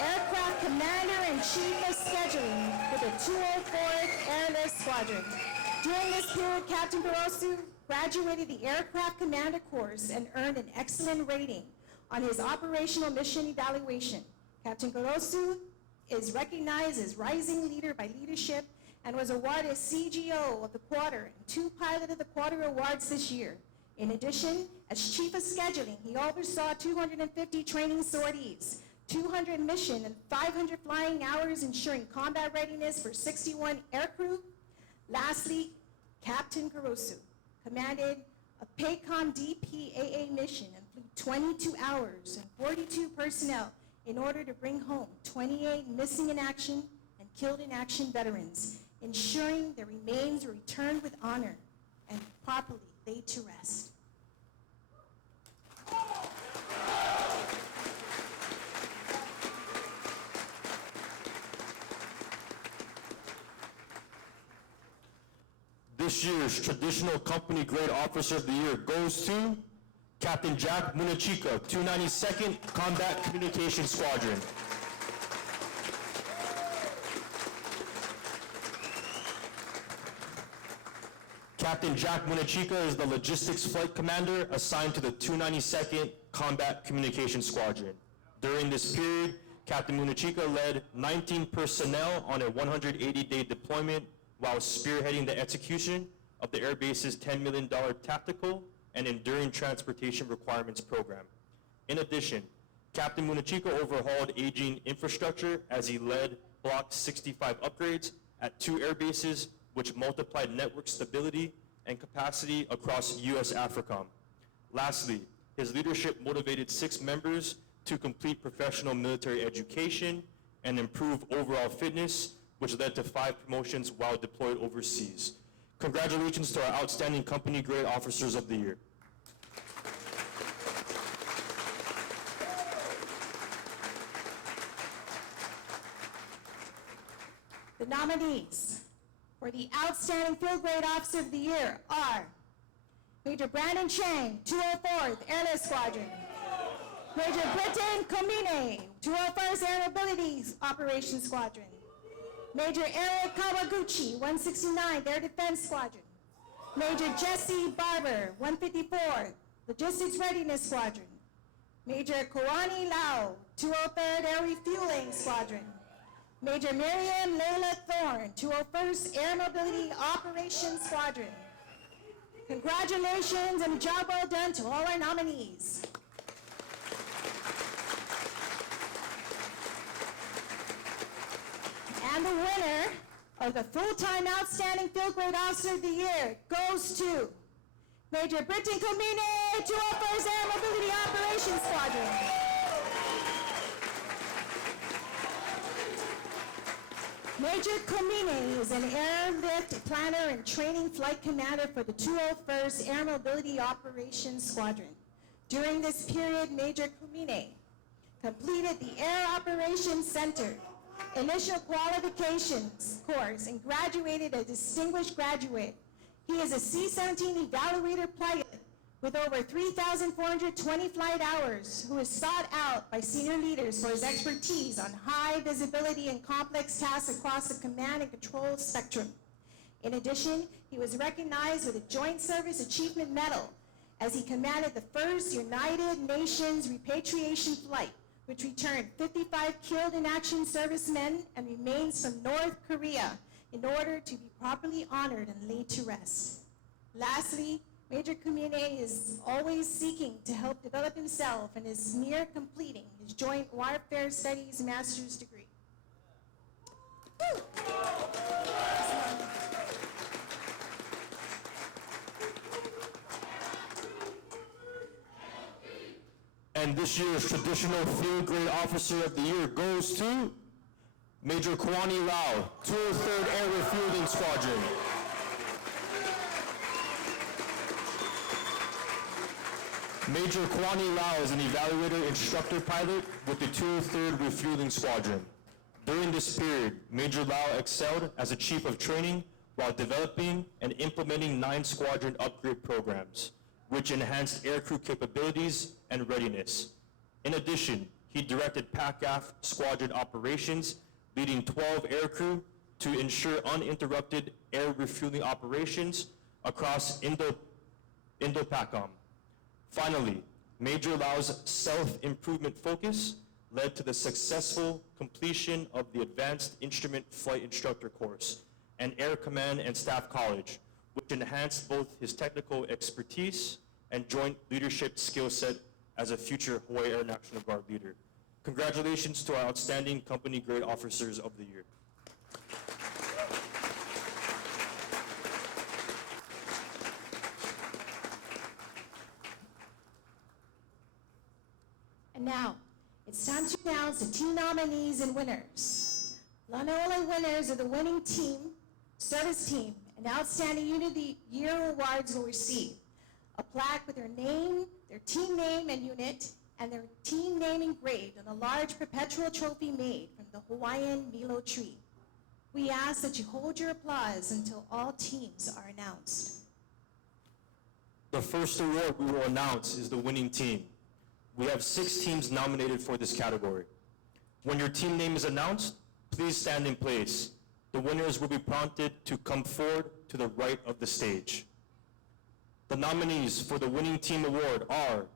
Aircraft Commander-in-Chief of Scheduling for the 204th Airlift Squadron. During this period, Captain Kurosu graduated the Aircraft Commander course and earned an excellent rating on his operational mission evaluation. Captain Kurosu is recognized as Rising Leader by Leadership and was awarded CGO of the Quarter and 2 Pilot of the Quarter awards this year. In addition, as Chief of Scheduling, he oversaw 250 training sorties, 200 mission and 500 flying hours, ensuring combat readiness for 61 aircrew. Lastly, Captain Kurosu commanded a PACOM DPAA mission and flew 22 hours and 42 personnel in order to bring home 28 missing in action and killed in action veterans, ensuring their remains were returned with honor and properly laid to rest. This year's Traditional Company Grade Officer of the Year goes to Captain Jack Munachika, 292nd Combat Communications Squadron. Captain Jack Munachika is the Logistics Flight Commander assigned to the 292nd Combat Communications Squadron. During this period, Captain Munachika led 19 personnel on a 180-day deployment while spearheading the execution of the Air Base's $10 million Tactical and Enduring Transportation Requirements Program. In addition, Captain Munachika overhauled aging infrastructure as he led Block 65 upgrades at 2 air bases, which multiplied network stability and capacity across U.S. AFRICOM. Lastly, his leadership motivated 6 members to complete professional military education and improve overall fitness, which led to 5 promotions while deployed overseas. Congratulations to our outstanding Company Grade Officers of the Year. The nominees for the Outstanding Field Grade Officer of the Year are Major Brandon Chang, 204th Airlift Squadron. Major Britton Komine, 201st Air Mobility Operations Squadron. Major Eric Kawaguchi, 169th Air Defense Squadron. Major Jesse Barber, 154th Logistics Readiness Squadron. Major Kawani Lau, 203rd Air Refueling Squadron. Major Miriam Layla Thorne, 201st Air Mobility Operations Squadron. Congratulations and a job well done to all our nominees. And the winner of the Full-Time Outstanding Field Grade Officer of the Year goes to Major Britton Komine, 201st Air Mobility Operations Squadron. Major Komine is an airlift planner and training flight commander for the 201st Air Mobility Operations Squadron. During this period, Major Komine completed the Air Operations Center initial qualifications course and graduated a distinguished graduate. He is a C-17 evaluator pilot With over 3,420 flight hours, who is sought out by senior leaders for his expertise on high visibility and complex tasks across the command and control spectrum. In addition, he was recognized with a Joint Service Achievement Medal as he commanded the first United Nations repatriation flight, which returned 55 killed in action servicemen and remains from North Korea in order to be properly honored and laid to rest. Lastly, Major Kumine is always seeking to help develop himself and is near completing his Joint Warfare Studies master's degree. Woo! And this year's Traditional Field Grade Officer of the Year goes to Major Kwani Rao, 203rd Air Refueling Squadron. Major Kwani Rao is an evaluator instructor pilot with the 203rd Refueling Squadron. During this period, Major Rao excelled as a chief of training while developing and implementing 9 squadron upgrade programs, which enhanced aircrew capabilities and readiness. In addition, he directed PACAF squadron operations, leading 12 aircrew to ensure uninterrupted air refueling operations across Indo-PACOM. Finally, Major Lau's self-improvement focus led to the successful completion of the Advanced Instrument Flight Instructor course and Air Command and Staff College, which enhanced both his technical expertise and joint leadership skill set as a future Hawaii Air National Guard leader. Congratulations to our outstanding company grade officers of the year. And now, it's time to announce the team nominees and winners. Launa Ole winners of the winning team, service team, and outstanding Unit of the Year awards will receive a plaque with their name, their team name and unit, and their team name engraved on a large perpetual trophy made from the Hawaiian Milo tree. We ask that you hold your applause until all teams are announced. The first award we will announce is the winning team. We have 6 teams nominated for this category. When your team name is announced, please stand in place. The winners will be prompted to come forward to the right of the stage. The nominees for the winning team award are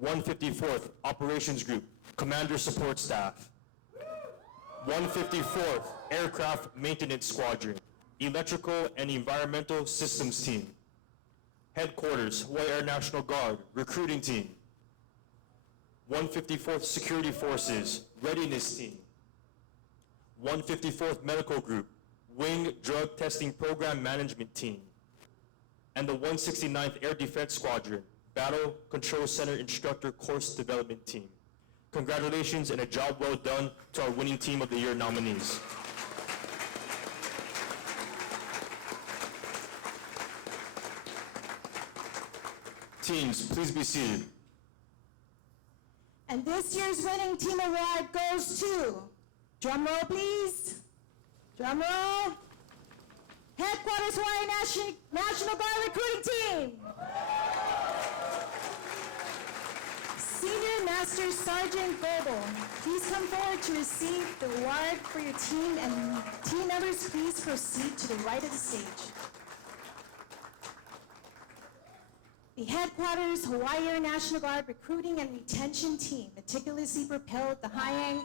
154th Operations Group, Commander Support Staff, 154th Aircraft Maintenance Squadron, Electrical and Environmental Systems Team, Headquarters, Hawaii Air National Guard, Recruiting Team, 154th Security Forces, Readiness Team, 154th Medical Group, Wing Drug Testing Program Management Team, and the 169th Air Defense Squadron, Battle Control Center Instructor Course Development Team. Congratulations and a job well done to our winning team of the year nominees. Teams, please be seated. And this year's winning team award goes to, drum roll please, drum roll, Headquarters Hawaii National Guard Recruiting Team. Senior Master Sergeant Goebel, please come forward to receive the award for your team, and team members please proceed to the right of the stage. The Headquarters Hawaii Air National Guard Recruiting and Retention Team meticulously propelled the Haiang,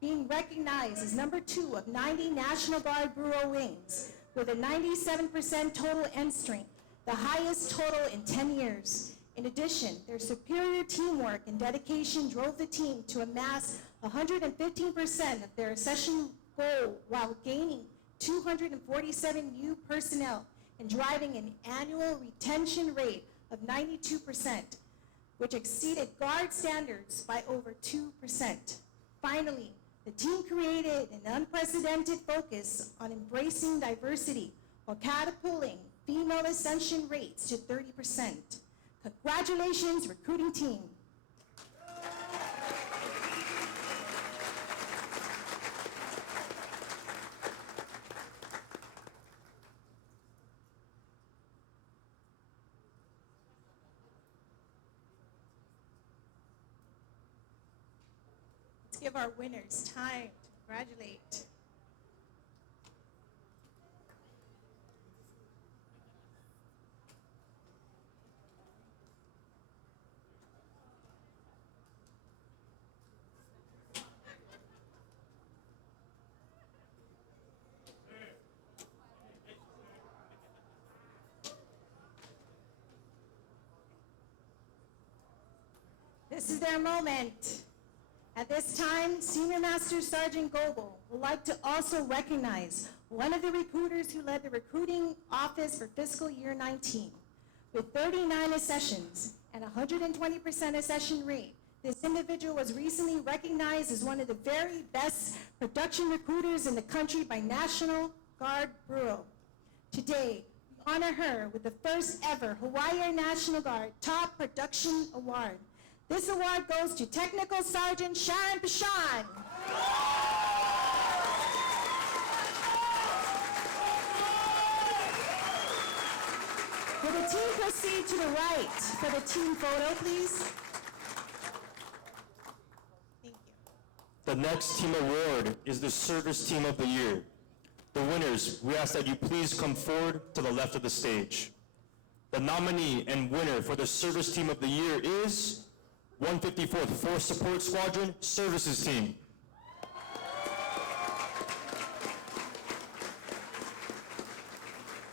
being recognized as number 2 of 90 National Guard Bureau wings with a 97% total end strength, the highest total in 10 years. In addition, their superior teamwork and dedication drove the team to amass 115% of their accession goal while gaining 247 new personnel and driving an annual retention rate of 92%, which exceeded Guard standards by over 2%. Finally, the team created an unprecedented focus on embracing diversity while catapulting female ascension rates to 30%. Congratulations, recruiting team. give our winners time to congratulate. This is their moment. At this time, Senior Master Sergeant Goebel would like to also recognize one of the recruiters who led the recruiting office for fiscal year 19. With 39 accessions and 120% accession rate, this individual was recently recognized as one of the very best production recruiters in the country by National Guard Bureau. Today, we honor her with the first ever Hawaii Air National Guard Top Production Award. This award goes to Technical Sergeant Sharon Pichon. Will the team proceed to the right for the team photo, please? Thank you. The next team award is the Service Team of the Year. The winners, we ask that you please come forward to the left of the stage. The nominee and winner for the Service Team of the Year is 154th Force Support Squadron Services Team.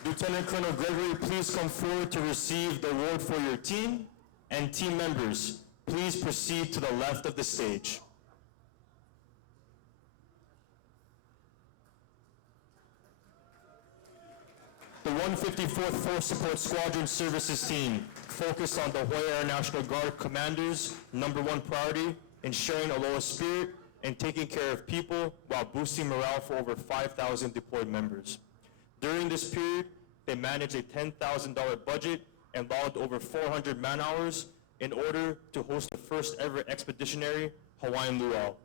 Lieutenant Colonel Gregory, please come forward to receive the award for your team, and team members, please proceed to the left of the stage. The 154th Force Support Squadron Services Team focused on the Hawaii Air National Guard Commanders' #1 priority, ensuring a low spirit and taking care of people while boosting morale for over 5,000 deployed members. During this period, they managed a $10,000 budget and logged over 400 man-hours in order to host the first ever expeditionary Hawaiian luau,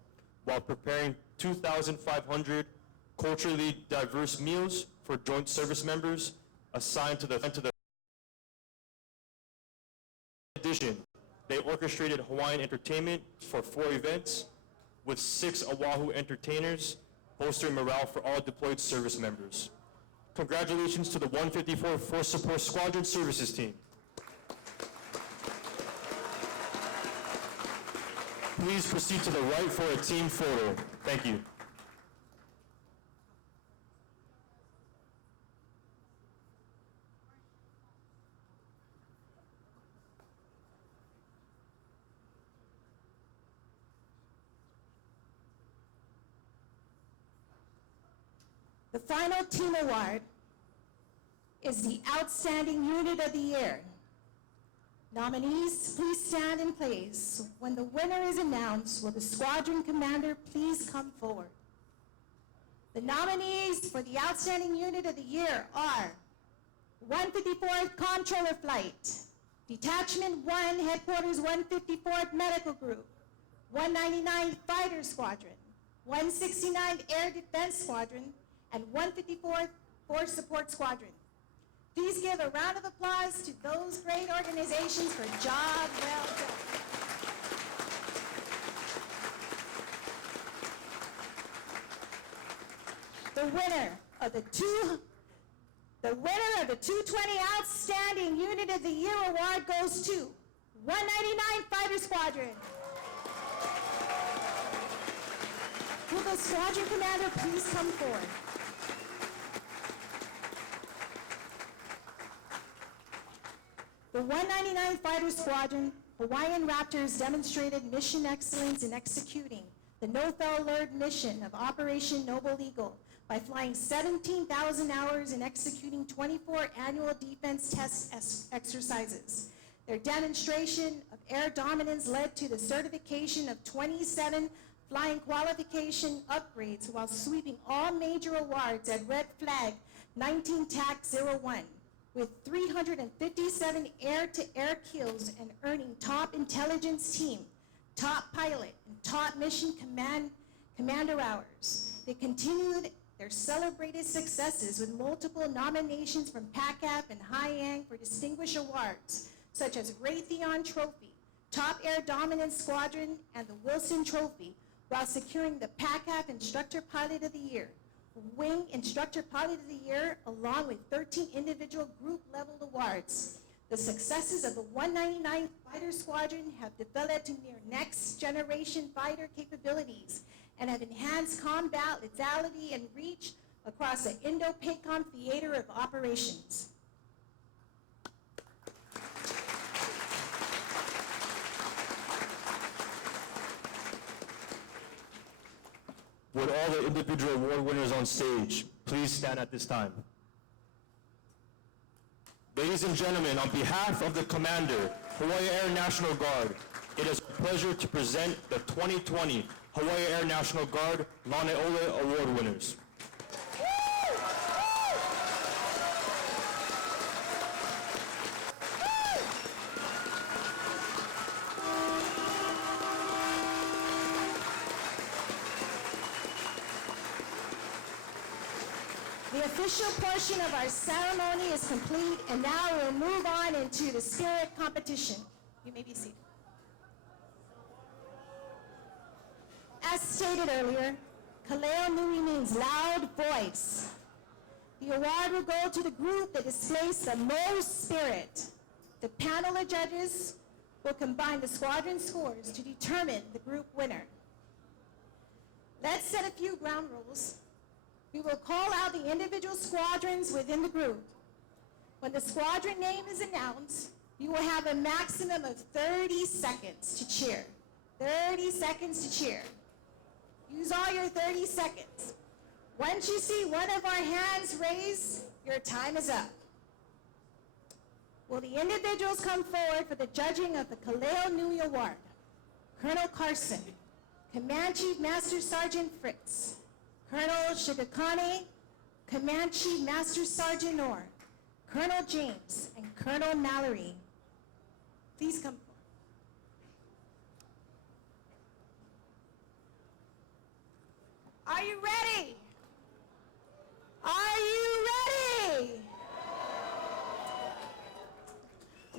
while preparing 2,500 culturally diverse meals for joint service members assigned to the. In addition, they orchestrated Hawaiian entertainment for 4 events with 6 Oahu entertainers, bolstering morale for all deployed service members. Congratulations to the 154th Force Support Squadron Services Team. Please proceed to the right for a team photo. Thank you. The final team award is the Outstanding Unit of the Year. Nominees, please stand in place. When the winner is announced, will the squadron commander please come forward? The nominees for the Outstanding Unit of the Year are 154th Controller Flight, Detachment 1, Headquarters 154th Medical Group, 199th Fighter Squadron, 169th Air Defense Squadron, and 154th Force Support Squadron. Please give a round of applause to those great organizations for a job well done. The winner of the 220 Outstanding Unit of the Year Award goes to 199 Fighter Squadron. Will the squadron commander please come forward? The 199th Fighter Squadron Hawaiian Raptors demonstrated mission excellence in executing the No-Fail Alert mission of Operation Noble Eagle by flying 17,000 hours and executing 24 annual defense test exercises. Their demonstration of air dominance led to the certification of 27 flying qualification upgrades while sweeping all major awards at Red Flag 19 TAC 01. With 357 air-to-air kills and earning top intelligence team, top pilot, and top mission commander hours. They continued their celebrated successes with multiple nominations from PACAP and High-Ang for distinguished awards, such as Raytheon Trophy, Top Air Dominance Squadron, and the Wilson Trophy, while securing the PACAF Instructor Pilot of the Year, Wing Instructor Pilot of the Year, along with 13 individual group level awards. The successes of the 199th Fighter Squadron have developed near next generation fighter capabilities and have enhanced combat lethality and reach across the Indo-PACOM theater of operations. Would all the individual award winners on stage please stand at this time? Ladies and gentlemen, on behalf of the Commander, Hawaii Air National Guard, it is a pleasure to present the 2020 Hawaii Air National Guard Launa Ole Award winners. The official portion of our ceremony is complete, and now we'll move on into the spirit competition. You may be seated. As stated earlier, Kaleo Nui means loud voice. The award will go to the group that displays the most spirit. The panel of judges will combine the squadron scores to determine the group winner. Let's set a few ground rules. We will call out the individual squadrons within the group. When the squadron name is announced, you will have a maximum of 30 seconds to cheer. 30 seconds to cheer. Use all your 30 seconds. Once you see one of our hands raised, your time is up. Will the individuals come forward for the judging of the Kaleo Nui Award? Colonel Carson, Command Chief Master Sergeant Fritz, Colonel Shigakane, Command Chief Master Sergeant Orr, Colonel James, and Colonel Mallory. Please come forward. Are you ready? Are you ready?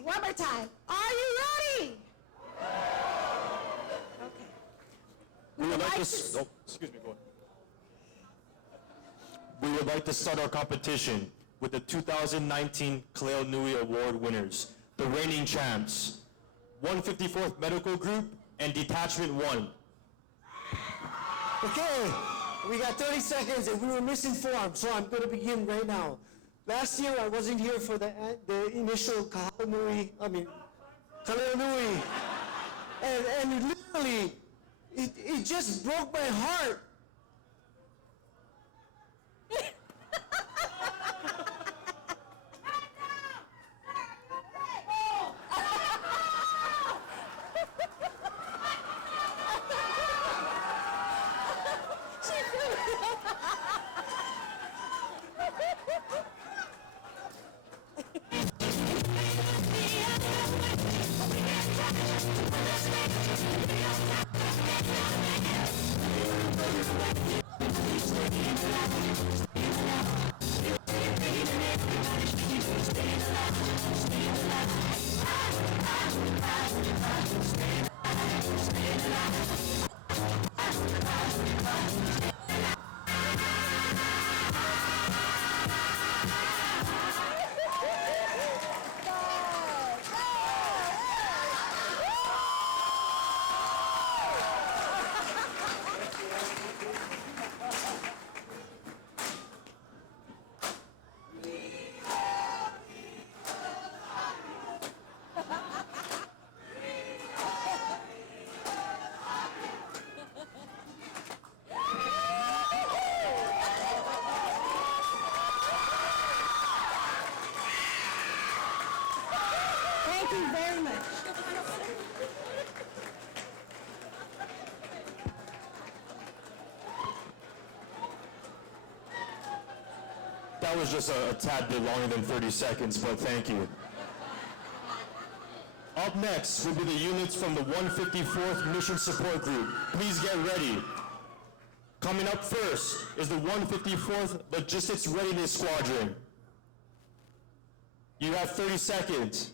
One more time. Are you ready? Okay. We would like to excuse me, go ahead. We would like to start our competition with the 2019 Kaleo Nui Award winners, the reigning champs, 154th Medical Group and Detachment 1. Okay, we got 30 seconds and we were misinformed, so I'm going to begin right now. Last year I wasn't here for the initial Kaleo Nui, and literally, it just broke my heart. Thank you very much. That was just a tad bit longer than 30 seconds, but thank you. Up next will be the units from the 154th Mission Support Group. Please get ready. Coming up first is the 154th Logistics Readiness Squadron. You have 30 seconds.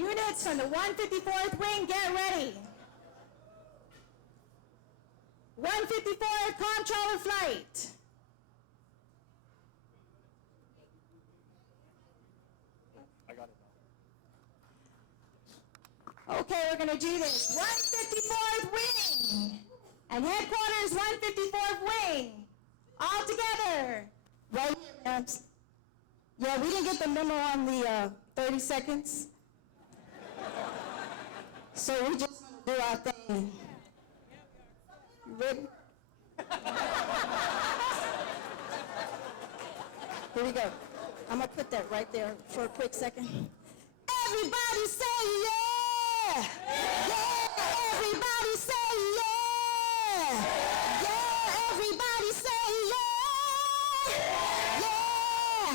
Units from the 154th Wing, get ready. 154th Comptroller Flight. Okay, we're going to do this. 154th Wing and headquarters 154th Wing. All together. Right here, Babs. Yeah, we didn't get the memo on the 30 seconds. So we just do our thing. You ready? Here we go. I'm going to put that right there for a quick second. Everybody say yeah! Yeah! Everybody say yeah! Yeah! Everybody say yeah! Yeah!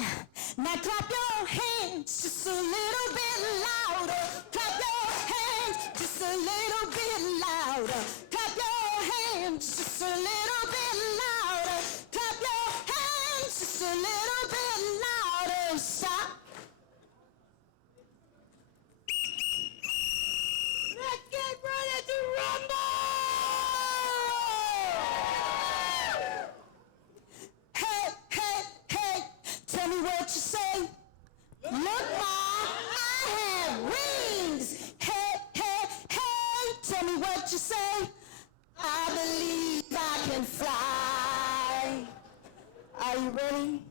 Now clap your hands just a little bit louder. Clap your hands just a little bit louder. Clap your hands just a little bit louder. Clap your hands just a little bit louder. Stop. Let's get ready to rumble! Hey, hey, hey, tell me what you say. Look, Ma, I have wings. Hey, hey, hey, tell me what you say. I believe I can fly. Are you ready?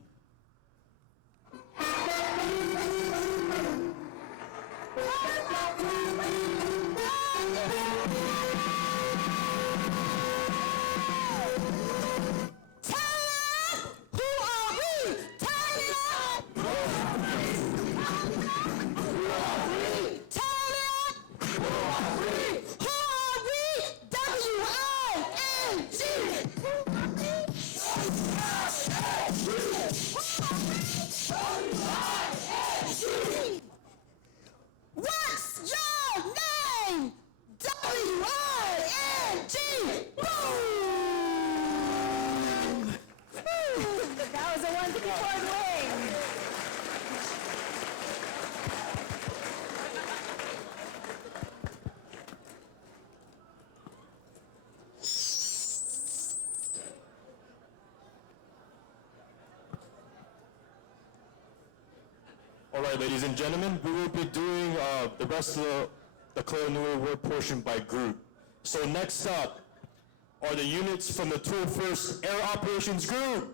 What's your name? W-I-N-G. Boom! That was a 154th Wing. All right, ladies and gentlemen, we will be doing the rest of the culinary award portion by group. So next up are the units from the 201st Air Operations Group.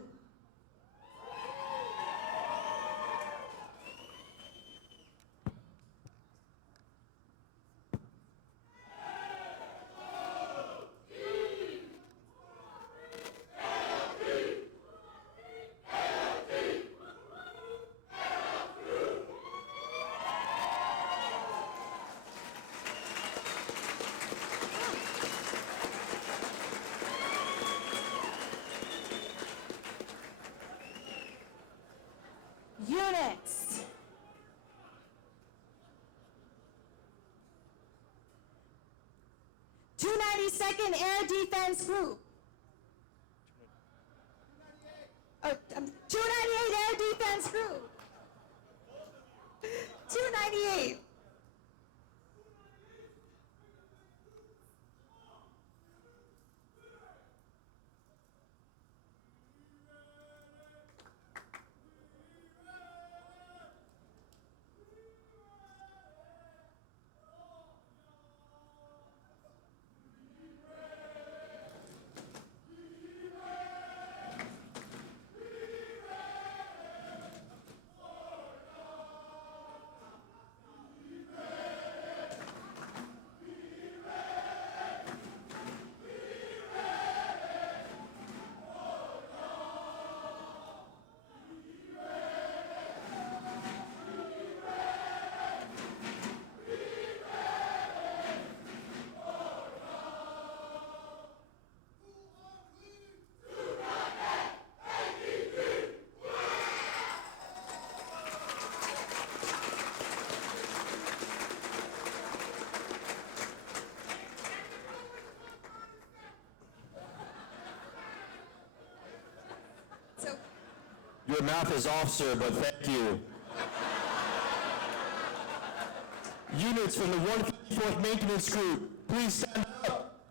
Units. (292nd Air Defense Group. 298 Air Defense Group. 298. Your math is off, sir, but thank you. Units from the 154th Maintenance Group, please stand up.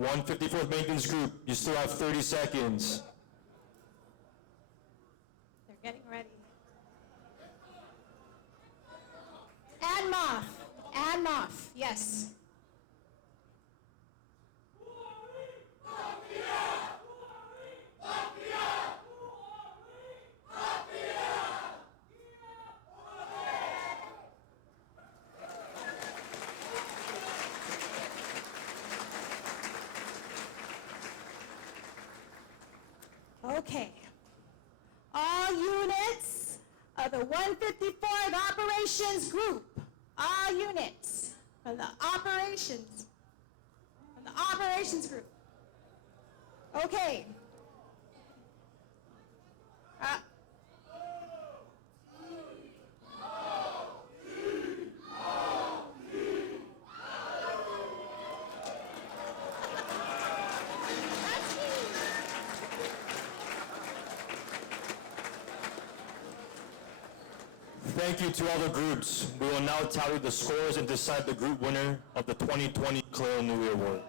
154th Maintenance Group, you still have 30 seconds. They're getting ready. And Moff. And Moff. Yes. Okay. All units of the 154th Operations Group, all units from the operations group. Okay. Thank you to all the groups. We will now tally the scores and decide the group winner of the 2020 Cleo Nui Award.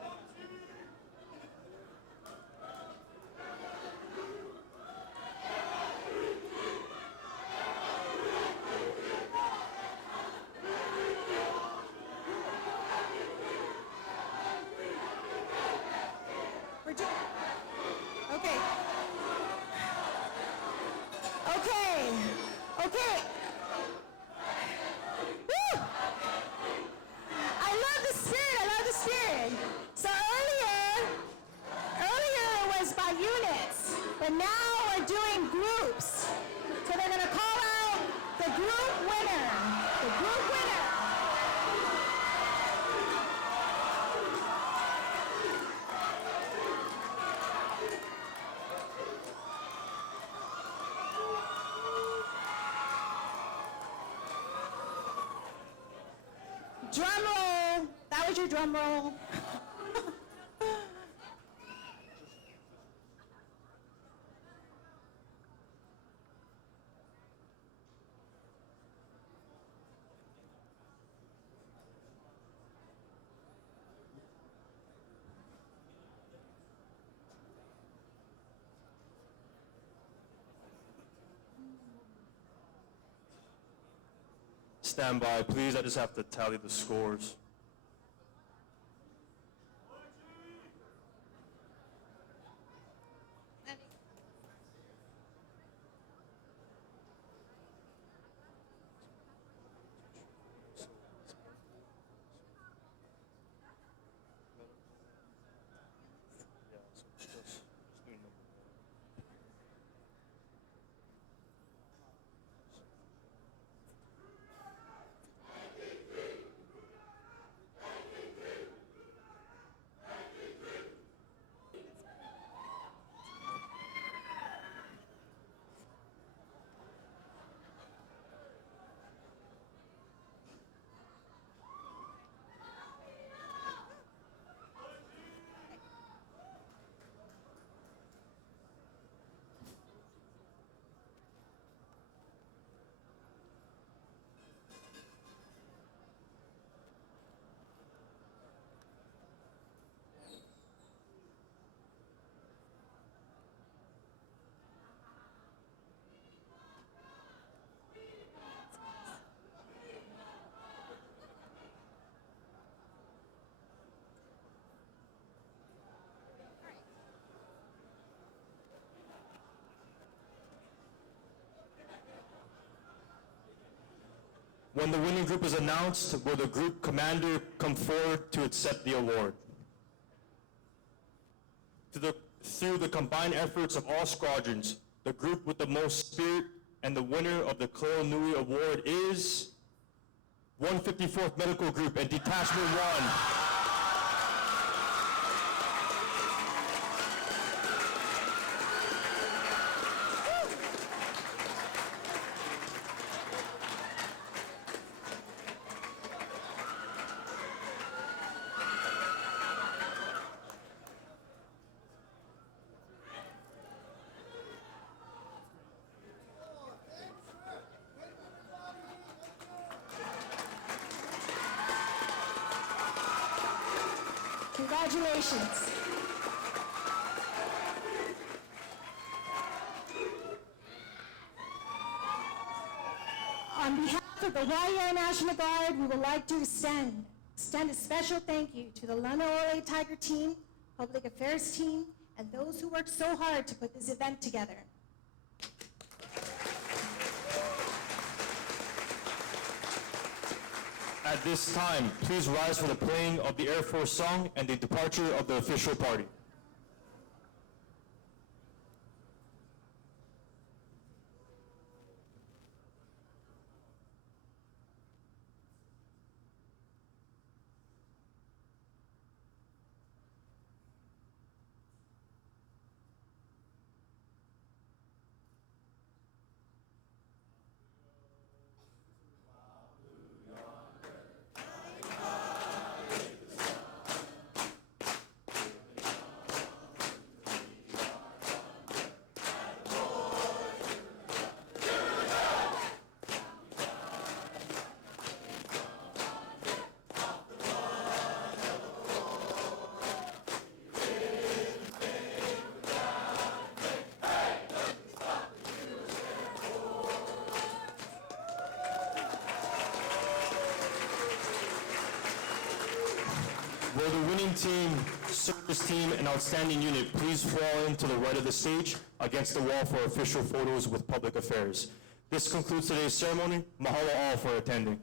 We're doing. Okay. Okay. Okay. Woo! I love the spirit. I love the spirit. So earlier it was by units, but now we're doing groups. So they're going to call out the group winner. The group winner. Drum roll. That was your drum roll. Stand by, please. I just have to tally the scores. When the winning group is announced, will the group commander come forward to accept the award? Through the combined efforts of all squadrons, the group with the most spirit and the winner of the Cleo Nui Award is 154th Medical Group and Detachment 1. Congratulations. On behalf of the Hawaii National Guard, we would like to extend a special thank you to the Launa Ole Tiger team, public affairs team, and those who worked so hard to put this event together. At this time, please rise for the playing of the Air Force song and the departure of the official party. Will the winning team, service team, and outstanding unit please fall in to the right of the stage against the wall for official photos with public affairs. This concludes today's ceremony. Mahalo all for attending.